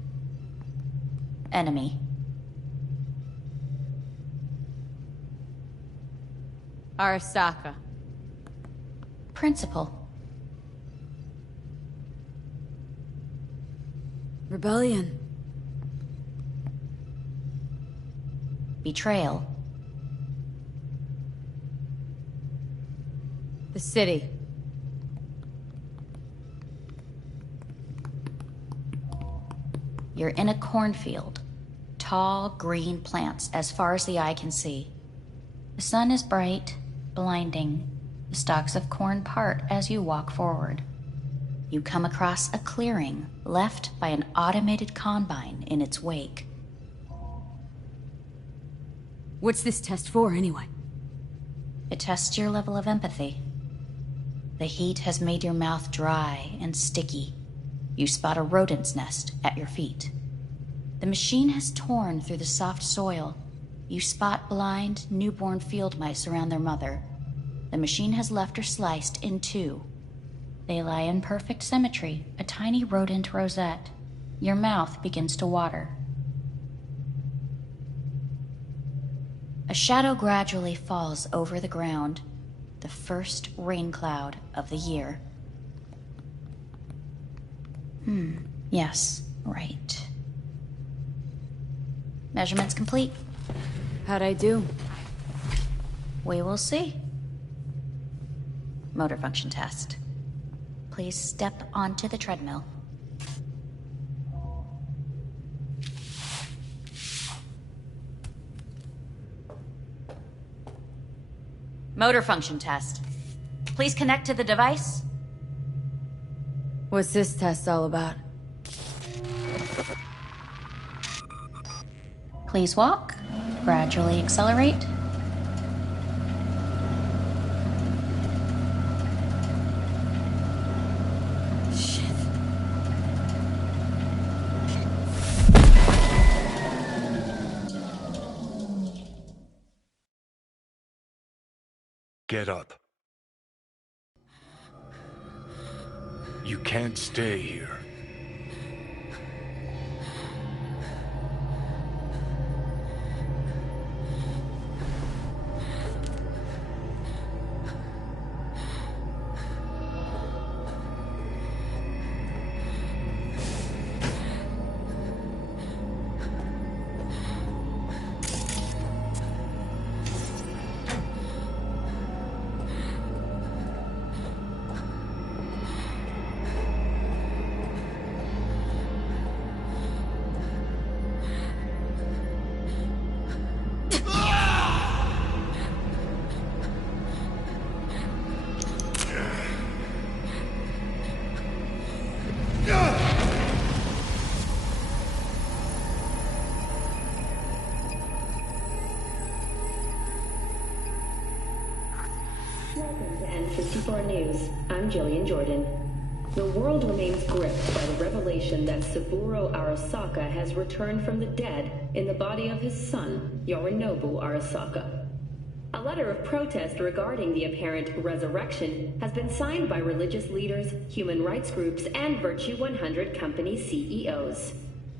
Enemy. Arasaka. Principal. Rebellion. Betrayal. The city. You're in a cornfield. Tall, green plants as far as the eye can see. The sun is bright, blinding. The stalks of corn part as you walk forward. You come across a clearing left by an automated combine in its wake. What's this test for, anyway? It tests your level of empathy. The heat has made your mouth dry and sticky. You spot a rodent's nest at your feet. The machine has torn through the soft soil. You spot blind, newborn field mice around their mother. The machine has left her sliced in two. They lie in perfect symmetry, a tiny rodent rosette. Your mouth begins to water. A shadow gradually falls over the ground, the first rain cloud of the year. Yes, right. Measurements complete. How'd I do? We will see. Motor function test. Please step onto the treadmill. Motor function test. Please connect to the device. What's this test all about? Please walk. Gradually accelerate. Get up. You can't stay here. Welcome to N54 News. I'm Jillian Jordan. The world remains gripped by the revelation that Saburo Arasaka has returned from the dead in the body of his son, Yorinobu Arasaka. A letter of protest regarding the apparent resurrection has been signed by religious leaders, human rights groups, and Virtue 100 company CEOs.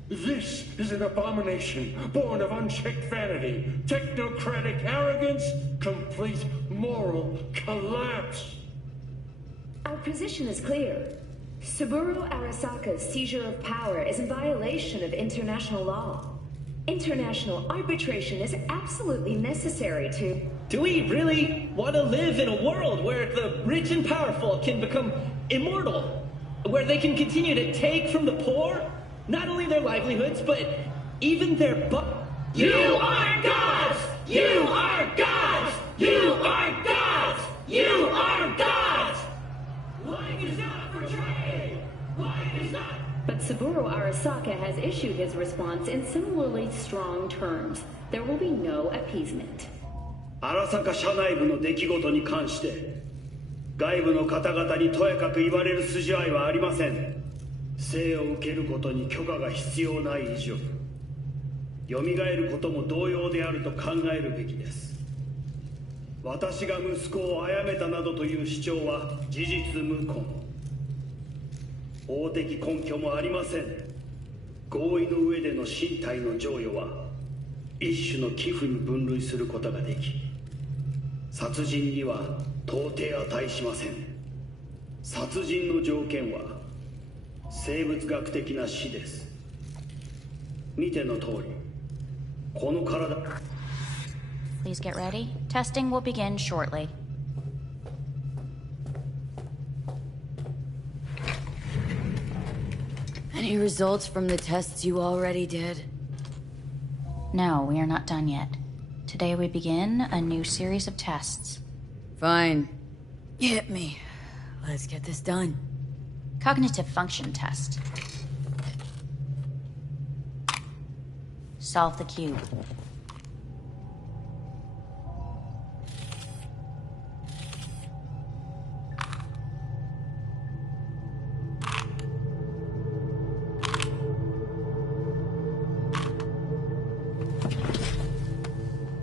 This is an abomination born of unchecked vanity, technocratic arrogance, complete moral collapse. Our position is clear. Saburo Arasaka's seizure of power is in violation of international law. International arbitration is absolutely necessary to... Do we really want to live in a world where the rich and powerful can become immortal? Where they can continue to take from the poor? Not only their livelihoods, but even their You are gods! You are gods! You are gods! You are gods! Life is not portrayed! Life is not... But Saburo Arasaka has issued his response in similarly strong terms. There will be no appeasement. 荒坂社内部の出来事に関して外部の方々にとやかく言われる筋合いはありません。生を受けることに許可が必要ない以上蘇ることも同様であると考えるべきです。私が息子を殺めたなどという主張は事実無根。法的根拠もありません。合意の上での身体の贈与は一種の寄付に分類することができ殺人には到底値しません。殺人の条件は生物学的な死です。見ての通りこの体 Please get ready. Testing will begin shortly. Any results from the tests you already did? No, we are not done yet. Today we begin a new series of tests. Fine. Hit me. Let's get this done. Cognitive function test. Solve the cube.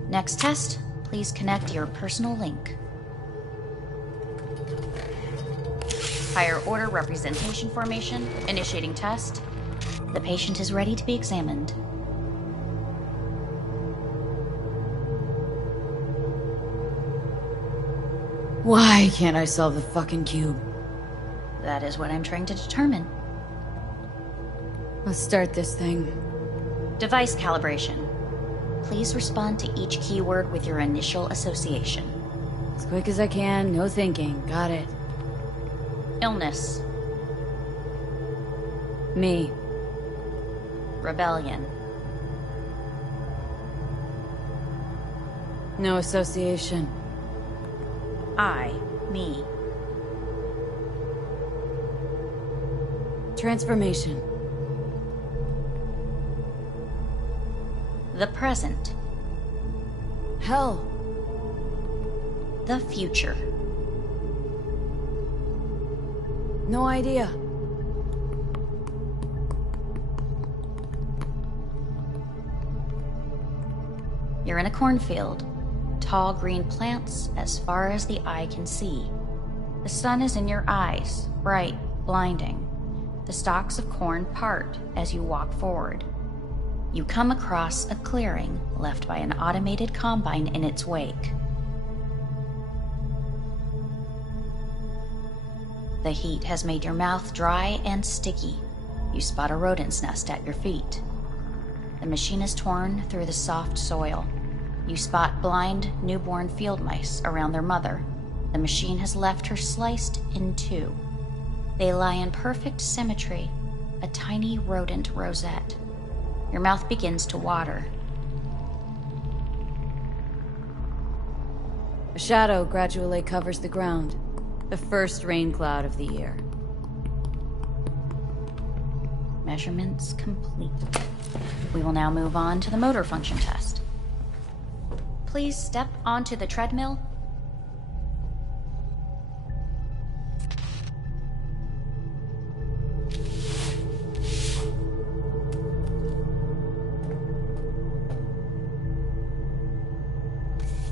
Next test, please connect your personal link. Higher order representation formation, initiating test. The patient is ready to be examined. Why can't I solve the fucking cube? That is what I'm trying to determine. Let's start this thing. Device calibration. Please respond to each keyword with your initial association. As quick as I can, no thinking. Got it. Illness. Me. Rebellion. No association. Me. Transformation. The present. Hell. The future. No idea. You're in a cornfield. Tall green plants as far as the eye can see. The sun is in your eyes, bright, blinding. The stalks of corn part as you walk forward. You come across a clearing left by an automated combine in its wake. The heat has made your mouth dry and sticky. You spot a rodent's nest at your feet. The machine is torn through the soft soil. You spot blind, newborn field mice around their mother. The machine has left her sliced in two. They lie in perfect symmetry, a tiny rodent rosette. Your mouth begins to water. A shadow gradually covers the ground. The first rain cloud of the year. Measurements complete. We will now move on to the motor function test. Please step onto the treadmill.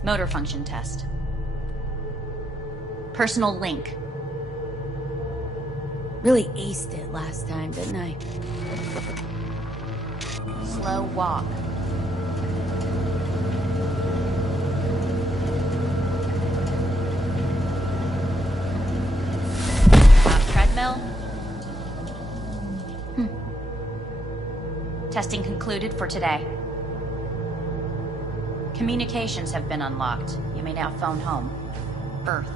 Motor function test. Personal link. Really aced it last time, didn't I? Slow walk. Treadmill. Testing concluded for today. Communications have been unlocked. You may now phone home. Earth.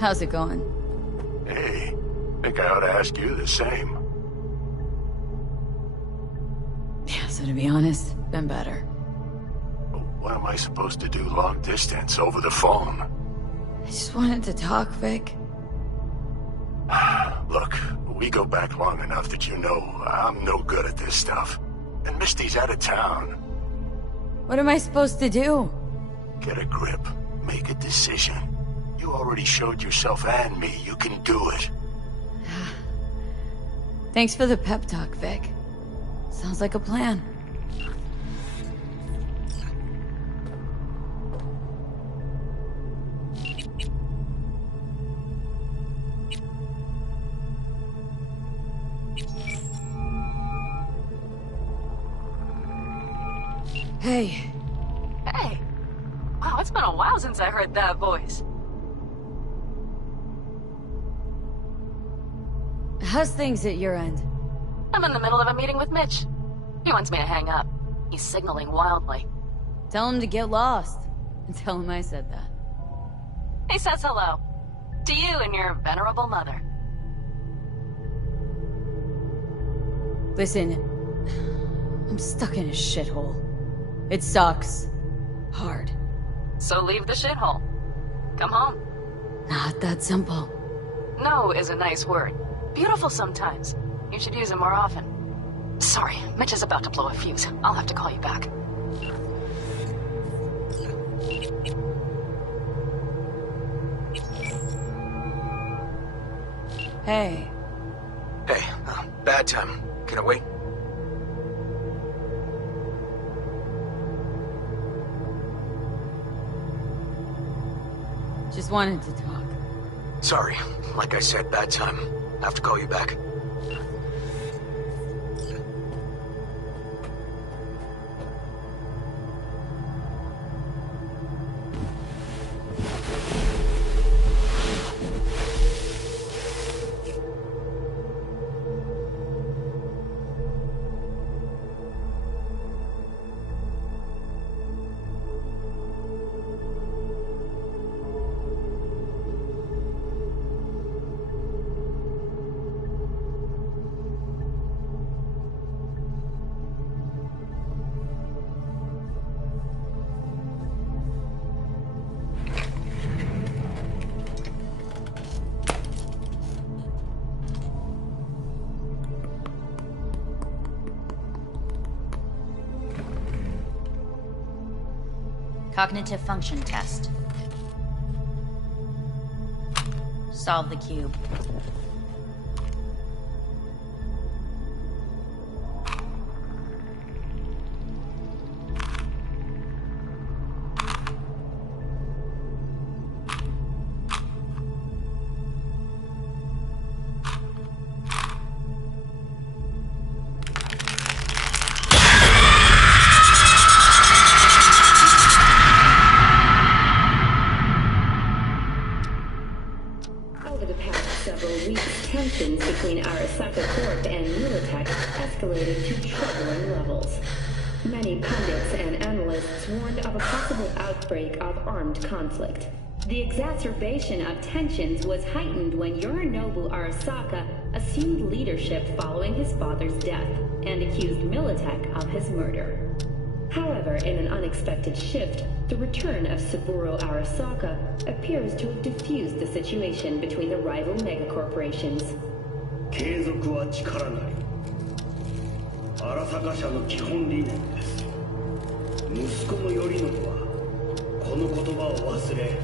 How's it going? Hey, think I ought to ask you the same. Yeah, so to be honest, been better. What am I supposed to do long distance over the phone? I just wanted to talk, Vic. Look, we go back long enough that you know I'm no good at this stuff. And Misty's out of town. What am I supposed to do? Get a grip. Make a decision. You already showed yourself and me you can do it. Thanks for the pep talk, Vic. Sounds like a plan. Hey. Hey. Wow, it's been a while since I heard that voice. How's things at your end? I'm in the middle of a meeting with Mitch. He wants me to hang up. He's signaling wildly. Tell him to get lost. And tell him I said that. He says hello. To you and your venerable mother. Listen, I'm stuck in a shithole. It sucks. Hard. So leave the shithole. Come home. Not that simple. No is a nice word. Beautiful sometimes. You should use it more often. Sorry, Mitch is about to blow a fuse. I'll have to call you back. Hey. Hey, bad time. Can I wait? Just wanted to talk. Sorry. Like I said, bad time. Have to call you back. Cognitive function test. Solve the cube. Over the past several weeks, tensions between Arasaka Corp and Militech escalated to troubling levels. Many pundits and analysts warned of a possible outbreak of armed conflict. The exacerbation of tensions was heightened when Yorinobu Arasaka assumed leadership following his father's death and accused Militech of his murder. However, in an unexpected shift, the return of Saburo Arasaka appears to have diffused the situation between the rival megacorporations. 継続は力なり。荒坂社の基本理念です。息子の頼信はこの言葉を忘れ、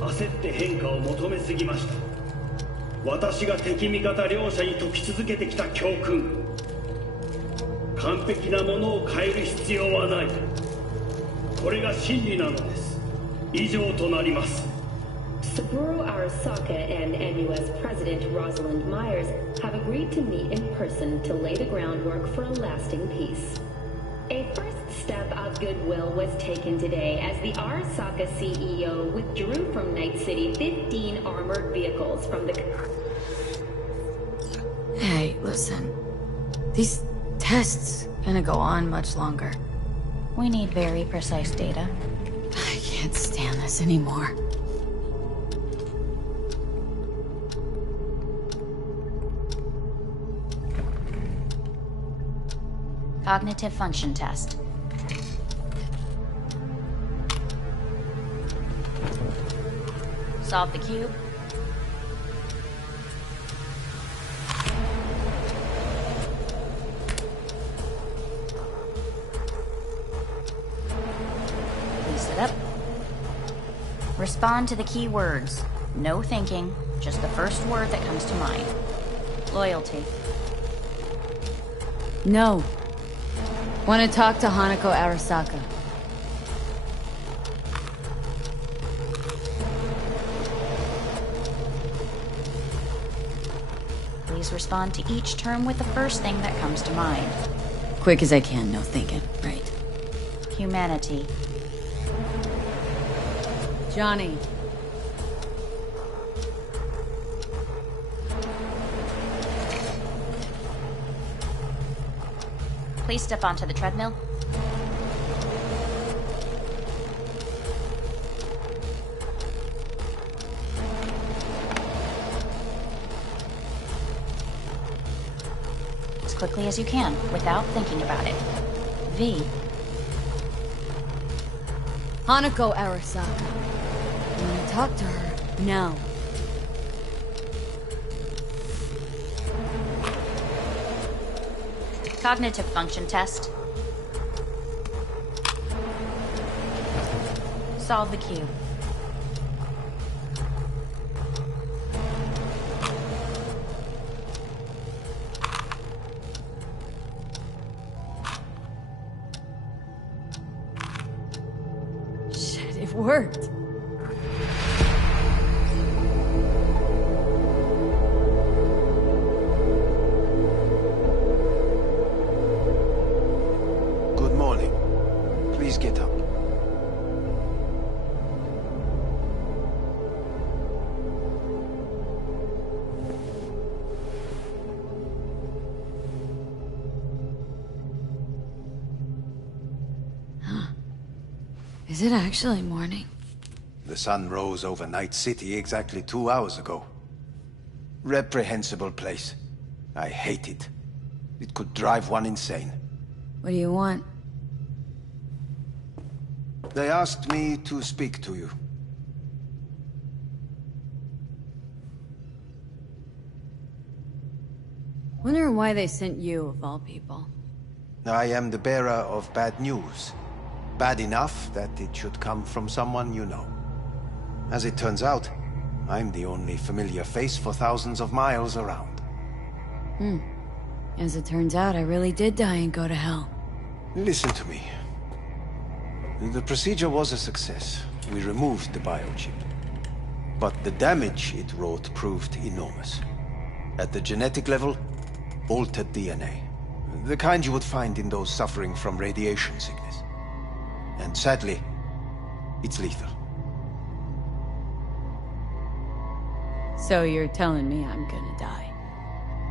焦って変化を求めすぎました。私が敵味方両者に説き続けてきた教訓。完璧なものを変える必要はない。これが真理なのです。以上となります。Saburo Arasaka and NUS President Rosalind Myers have agreed to meet in person to lay the groundwork for a lasting peace. A first step of goodwill was taken today as the Arasaka CEO withdrew from Night City 15 armored vehicles from the... Hey, listen. These tests gonna go on much longer. We need very precise data. I can't stand this anymore. Cognitive function test. Solve the cube. Please sit up. Respond to the key words. No thinking, just the first word that comes to mind. Loyalty. No. Want to talk to Hanako Arasaka. Please respond to each term with the first thing that comes to mind. Quick as I can, no thinking. Right. Humanity. Johnny. Please step onto the treadmill. As quickly as you can, without thinking about it. V. Hanako Arasaka. I want to talk to her now. Cognitive function test. Solve the cube. Shit, it worked. Is it actually morning? The sun rose over Night City exactly 2 hours ago. Reprehensible place. I hate it. It could drive one insane. What do you want? They asked me to speak to you. Wonder why they sent you, of all people. I am the bearer of bad news. Bad enough that it should come from someone you know. As it turns out, I'm the only familiar face for thousands of miles around. As it turns out, I really did die and go to hell. Listen to me. The procedure was a success. We removed the biochip. But the damage it wrought proved enormous. At the genetic level, altered DNA. The kind you would find in those suffering from radiation sickness. And sadly, it's lethal. So you're telling me I'm gonna die?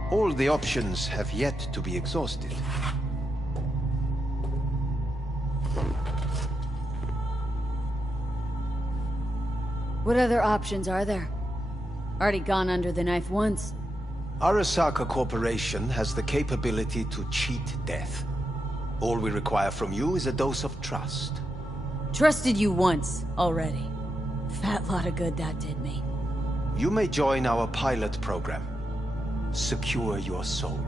All the options have yet to be exhausted. What other options are there? Already gone under the knife once. Arasaka Corporation has the capability to cheat death. All we require from you is a dose of trust. Trusted you once, already. Fat lot of good that did me. You may join our pilot program. Secure your soul.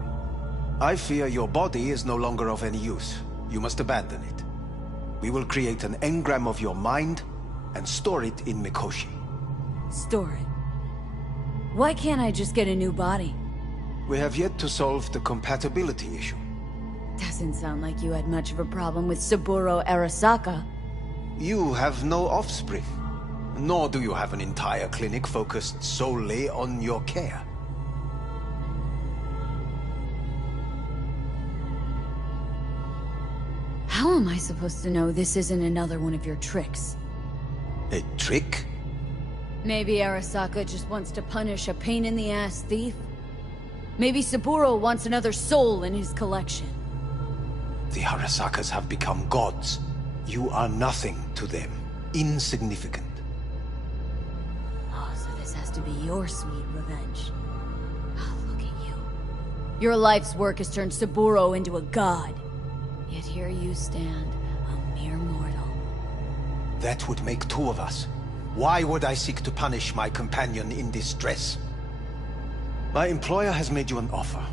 I fear your body is no longer of any use. You must abandon it. We will create an engram of your mind and store it in Mikoshi. Store it? Why can't I just get a new body? We have yet to solve the compatibility issue. Doesn't sound like you had much of a problem with Saburo Arasaka. You have no offspring. Nor do you have an entire clinic focused solely on your care. How am I supposed to know this isn't another one of your tricks? A trick? Maybe Arasaka just wants to punish a pain-in-the-ass thief? Maybe Saburo wants another soul in his collection. The Arasakas have become gods. You are nothing to them. Insignificant. Oh, so this has to be your sweet revenge. Oh, look at you. Your life's work has turned Saburo into a god. Yet here you stand, a mere mortal. That would make two of us. Why would I seek to punish my companion in distress? My employer has made you an offer.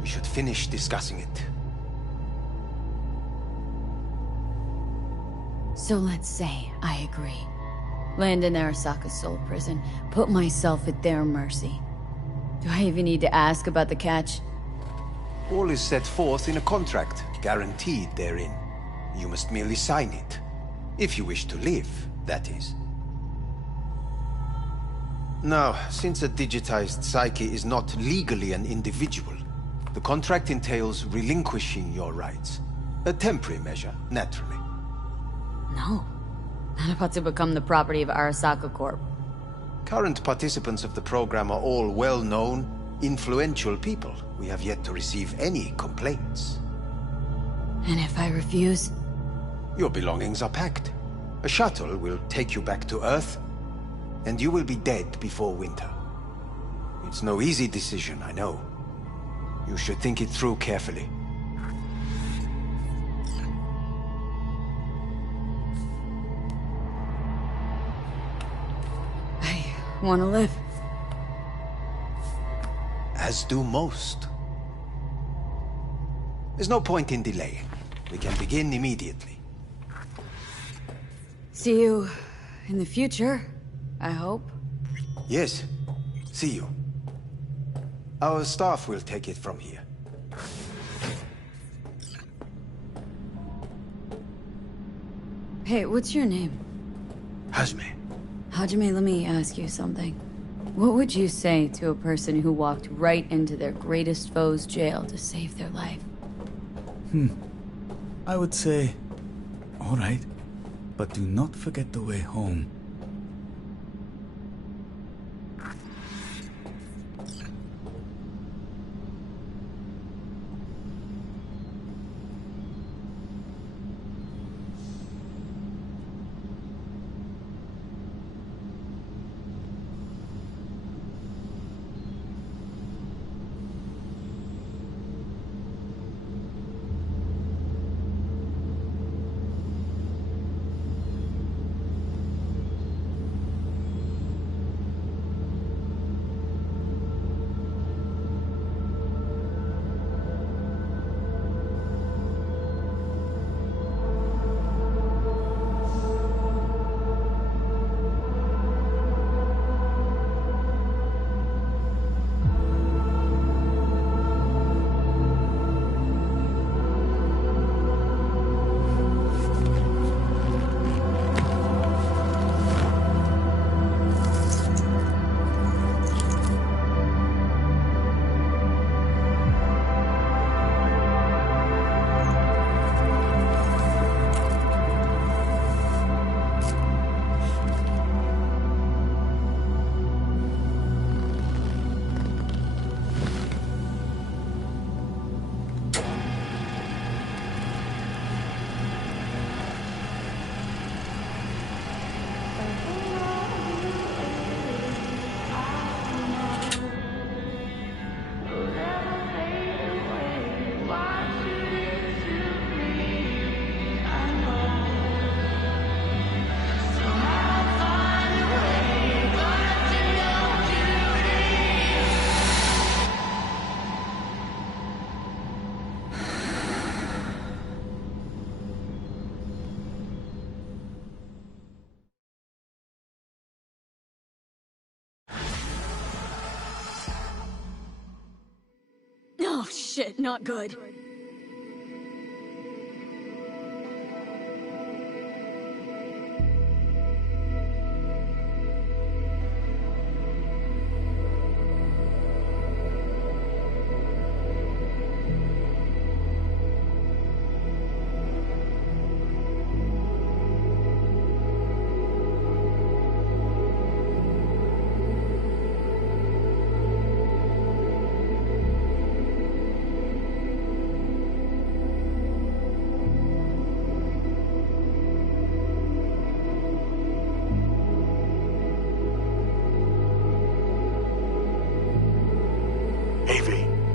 We should finish discussing it. So let's say I agree. Land in Arasaka's soul prison, put myself at their mercy. Do I even need to ask about the catch? All is set forth in a contract, guaranteed therein. You must merely sign it. If you wish to live, that is. Now, since a digitized psyche is not legally an individual, the contract entails relinquishing your rights. A temporary measure, naturally. No. Not about to become the property of Arasaka Corp. Current participants of the program are all well-known, influential people. We have yet to receive any complaints. And if I refuse? Your belongings are packed. A shuttle will take you back to Earth, and you will be dead before winter. It's no easy decision, I know. You should think it through carefully. I want to live. As do most. There's no point in delaying. We can begin immediately. See you in the future, I hope. Yes. See you. Our staff will take it from here. Hey, what's your name? Hajime. Hajime, let me ask you something. What would you say to a person who walked right into their greatest foe's jail to save their life? I would say, all right, but do not forget the way home. Oh shit, not good.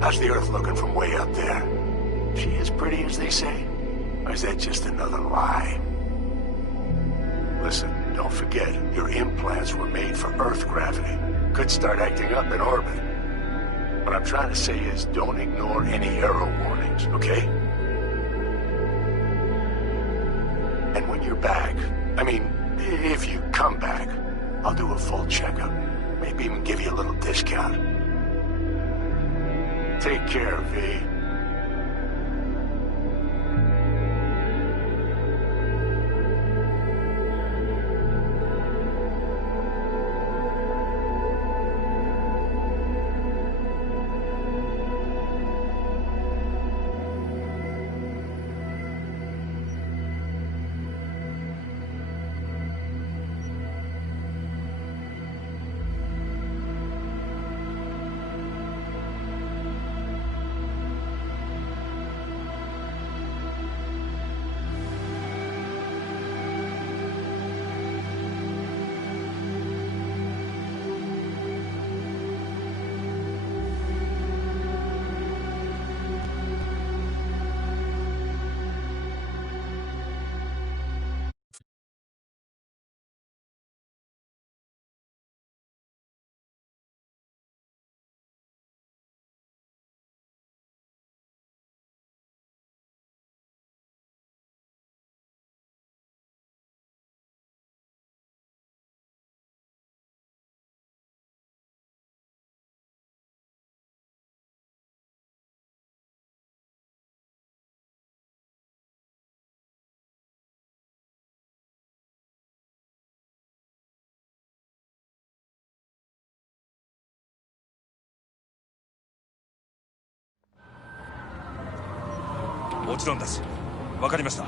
How's the Earth looking from way up there? She as pretty as they say? Or is that just another lie? Listen, don't forget, your implants were made for Earth gravity. Could start acting up in orbit. What I'm trying to say is, don't ignore any error warnings, okay? And when you're back, I mean, if you come back, I'll do a full checkup. Maybe even give you a little discount. Take care, V.もちろんです。わかりました。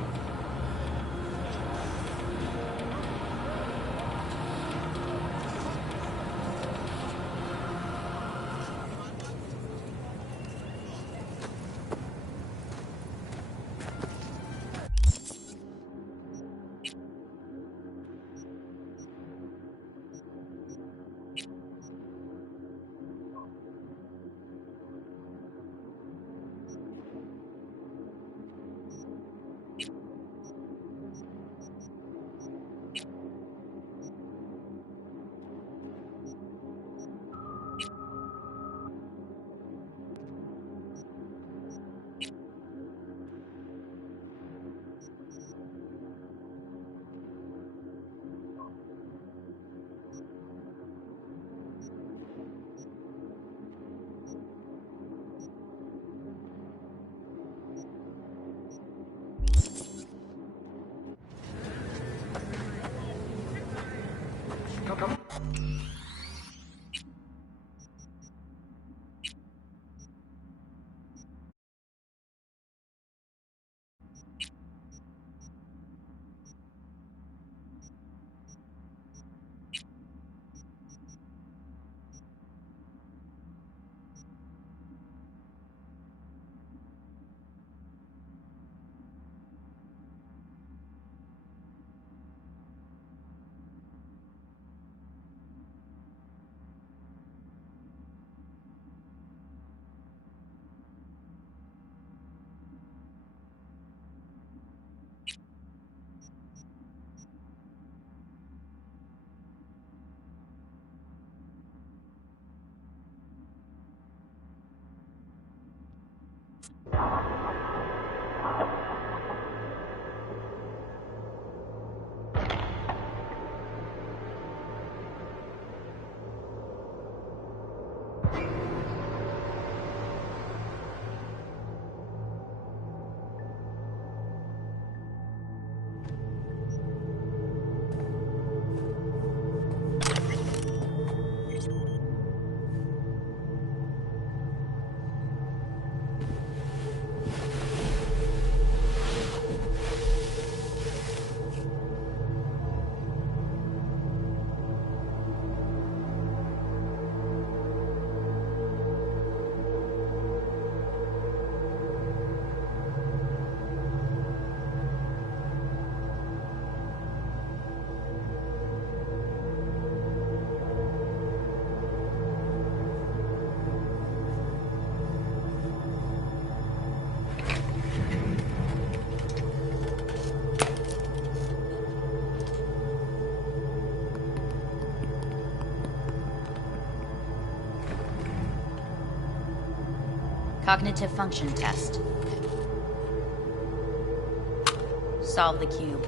Cognitive function test. Solve the cube.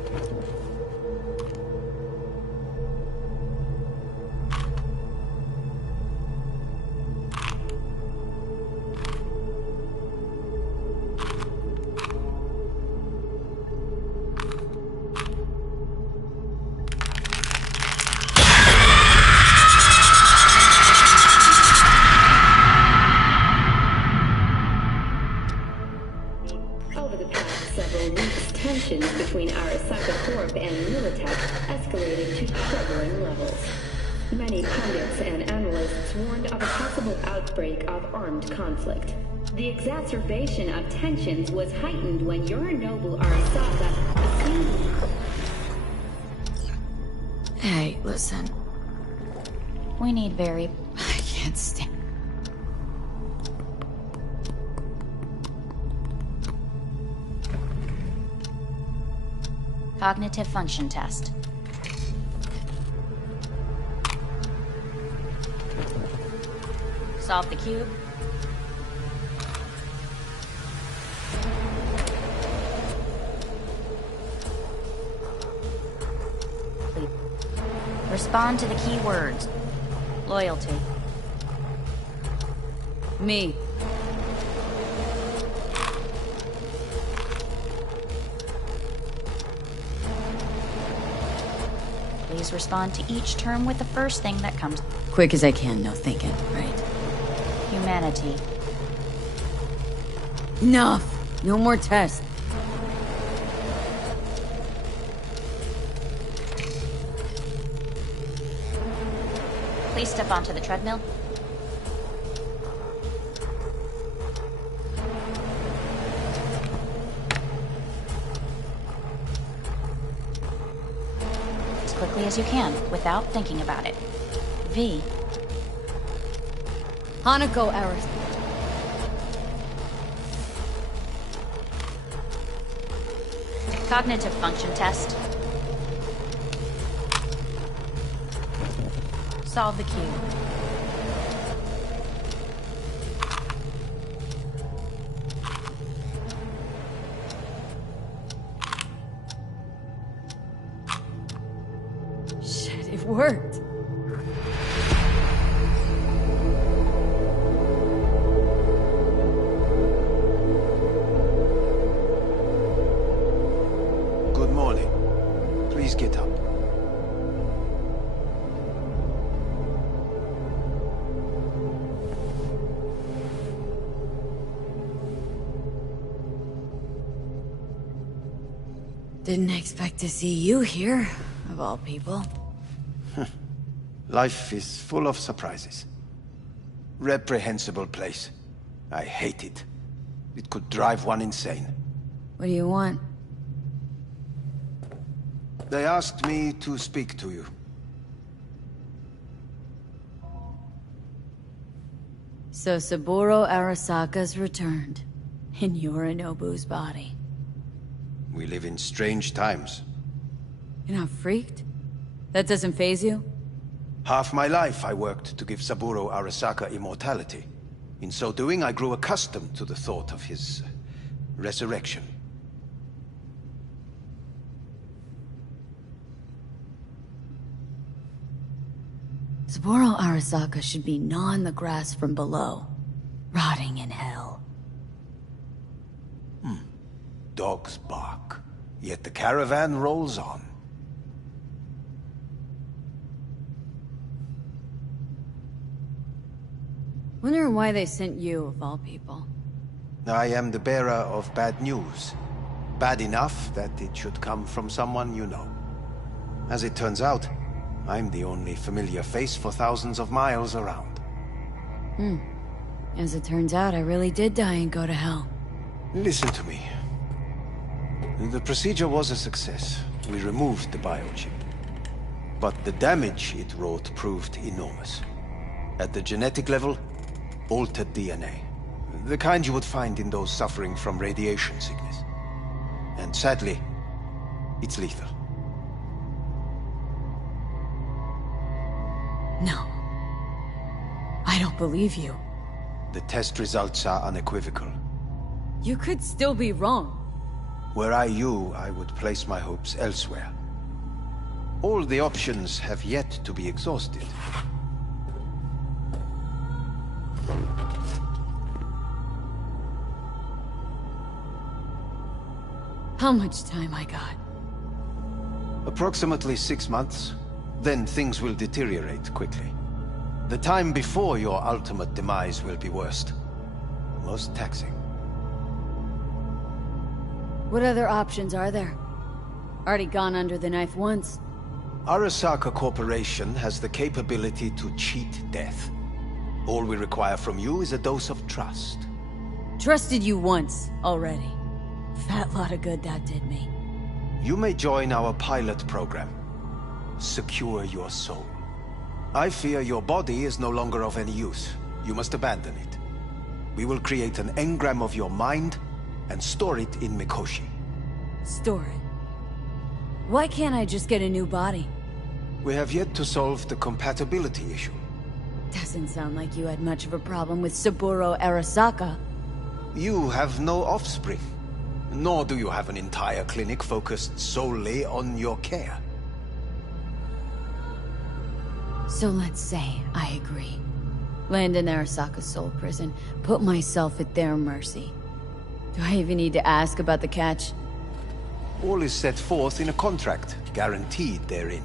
Over the past several weeks, tensions between Arasaka Corp and Militech escalated to troubling levels. Many pundits and analysts warned of a possible outbreak of armed conflict. The exacerbation of tensions was heightened when Yorinobu Arasaka assumed... Hey, listen. We need very... I can't stand... Cognitive function test. Solve the cube. Respond to the key words. Loyalty. Me. Please respond to each term with the first thing that comes. Quick as I can, no thinking, right? Humanity. Enough! No more tests. Please step onto the treadmill. As quickly as you can, without thinking about it. V. Hanako Aris. Cognitive function test. Solve the cube. Shit, it worked. Good morning. Please get up. Didn't expect to see you here, of all people. Life is full of surprises. Reprehensible place. I hate it. It could drive one insane. What do you want? They asked me to speak to you. So Saburo Arasaka's returned, in Yorinobu's body. We live in strange times. You're not freaked? That doesn't faze you? Half my life I worked to give Saburo Arasaka immortality. In so doing, I grew accustomed to the thought of his resurrection. Saburo Arasaka should be gnawing the grass from below, rotting in hell. Dogs bark, yet the caravan rolls on. Wonder why they sent you, of all people. I am the bearer of bad news. Bad enough that it should come from someone you know. As it turns out, I'm the only familiar face for thousands of miles around. As it turns out, I really did die and go to hell. Listen to me. The procedure was a success. We removed the biochip. But the damage it wrought proved enormous. At the genetic level, altered DNA. The kind you would find in those suffering from radiation sickness. And sadly, it's lethal. No. I don't believe you. The test results are unequivocal. You could still be wrong. Were I you, I would place my hopes elsewhere. All the options have yet to be exhausted. How much time I got? Approximately 6 months. Then things will deteriorate quickly. The time before your ultimate demise will be worst. Most taxing. What other options are there? Already gone under the knife once. Arasaka Corporation has the capability to cheat death. All we require from you is a dose of trust. Trusted you once, already. Fat lot of good that did me. You may join our pilot program. Secure your soul. I fear your body is no longer of any use. You must abandon it. We will create an engram of your mind and store it in Mikoshi. Store it? Why can't I just get a new body? We have yet to solve the compatibility issue. Doesn't sound like you had much of a problem with Saburo Arasaka. You have no offspring. Nor do you have an entire clinic focused solely on your care. So let's say I agree. Land in Arasaka's soul prison, put myself at their mercy. Do I even need to ask about the catch? All is set forth in a contract, guaranteed therein.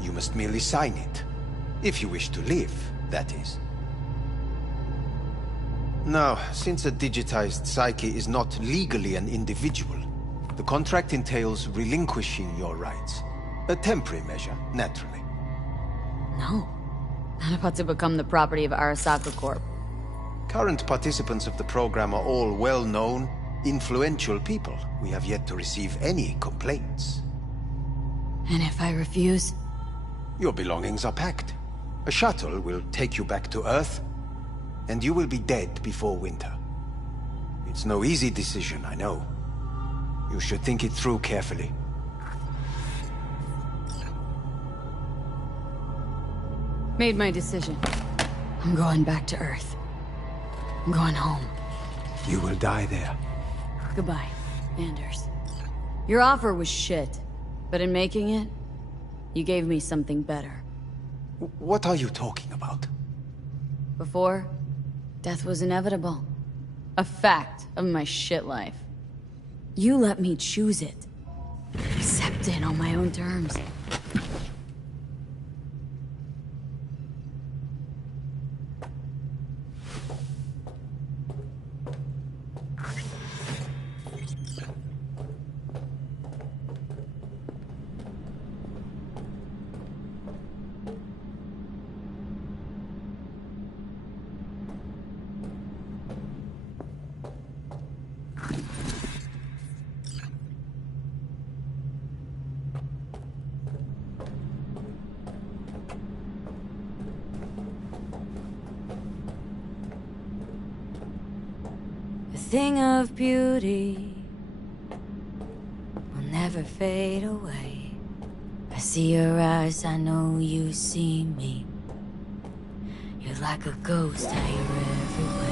You must merely sign it. If you wish to live, that is. Now, since a digitized psyche is not legally an individual, the contract entails relinquishing your rights. A temporary measure, naturally. No. Not about to become the property of Arasaka Corp. Current participants of the program are all well-known, influential people. We have yet to receive any complaints. And if I refuse? Your belongings are packed. A shuttle will take you back to Earth, and you will be dead before winter. It's no easy decision, I know. You should think it through carefully. Made my decision. I'm going back to Earth. I'm going home. You will die there. Goodbye, Anders. Your offer was shit, but in making it, you gave me something better. What are you talking about? Before, death was inevitable. A fact of my shit life. You let me choose it. Accept it on my own terms. Thing of beauty will never fade away. I see your eyes, I know you see me. You're like a ghost, I hear everywhere.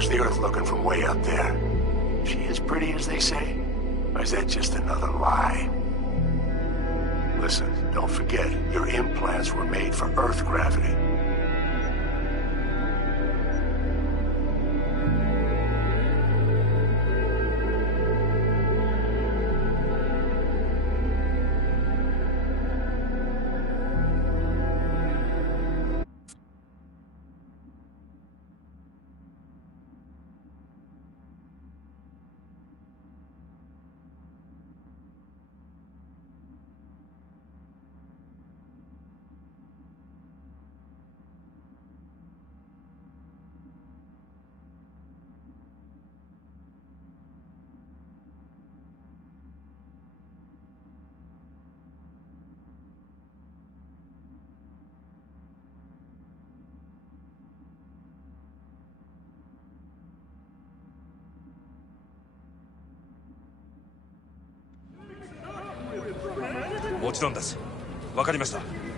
How's the Earth looking from way up there? She as pretty as they say? Or is that just another lie? Listen, don't forget, your implants were made for Earth gravity.もちろんです。わかりました。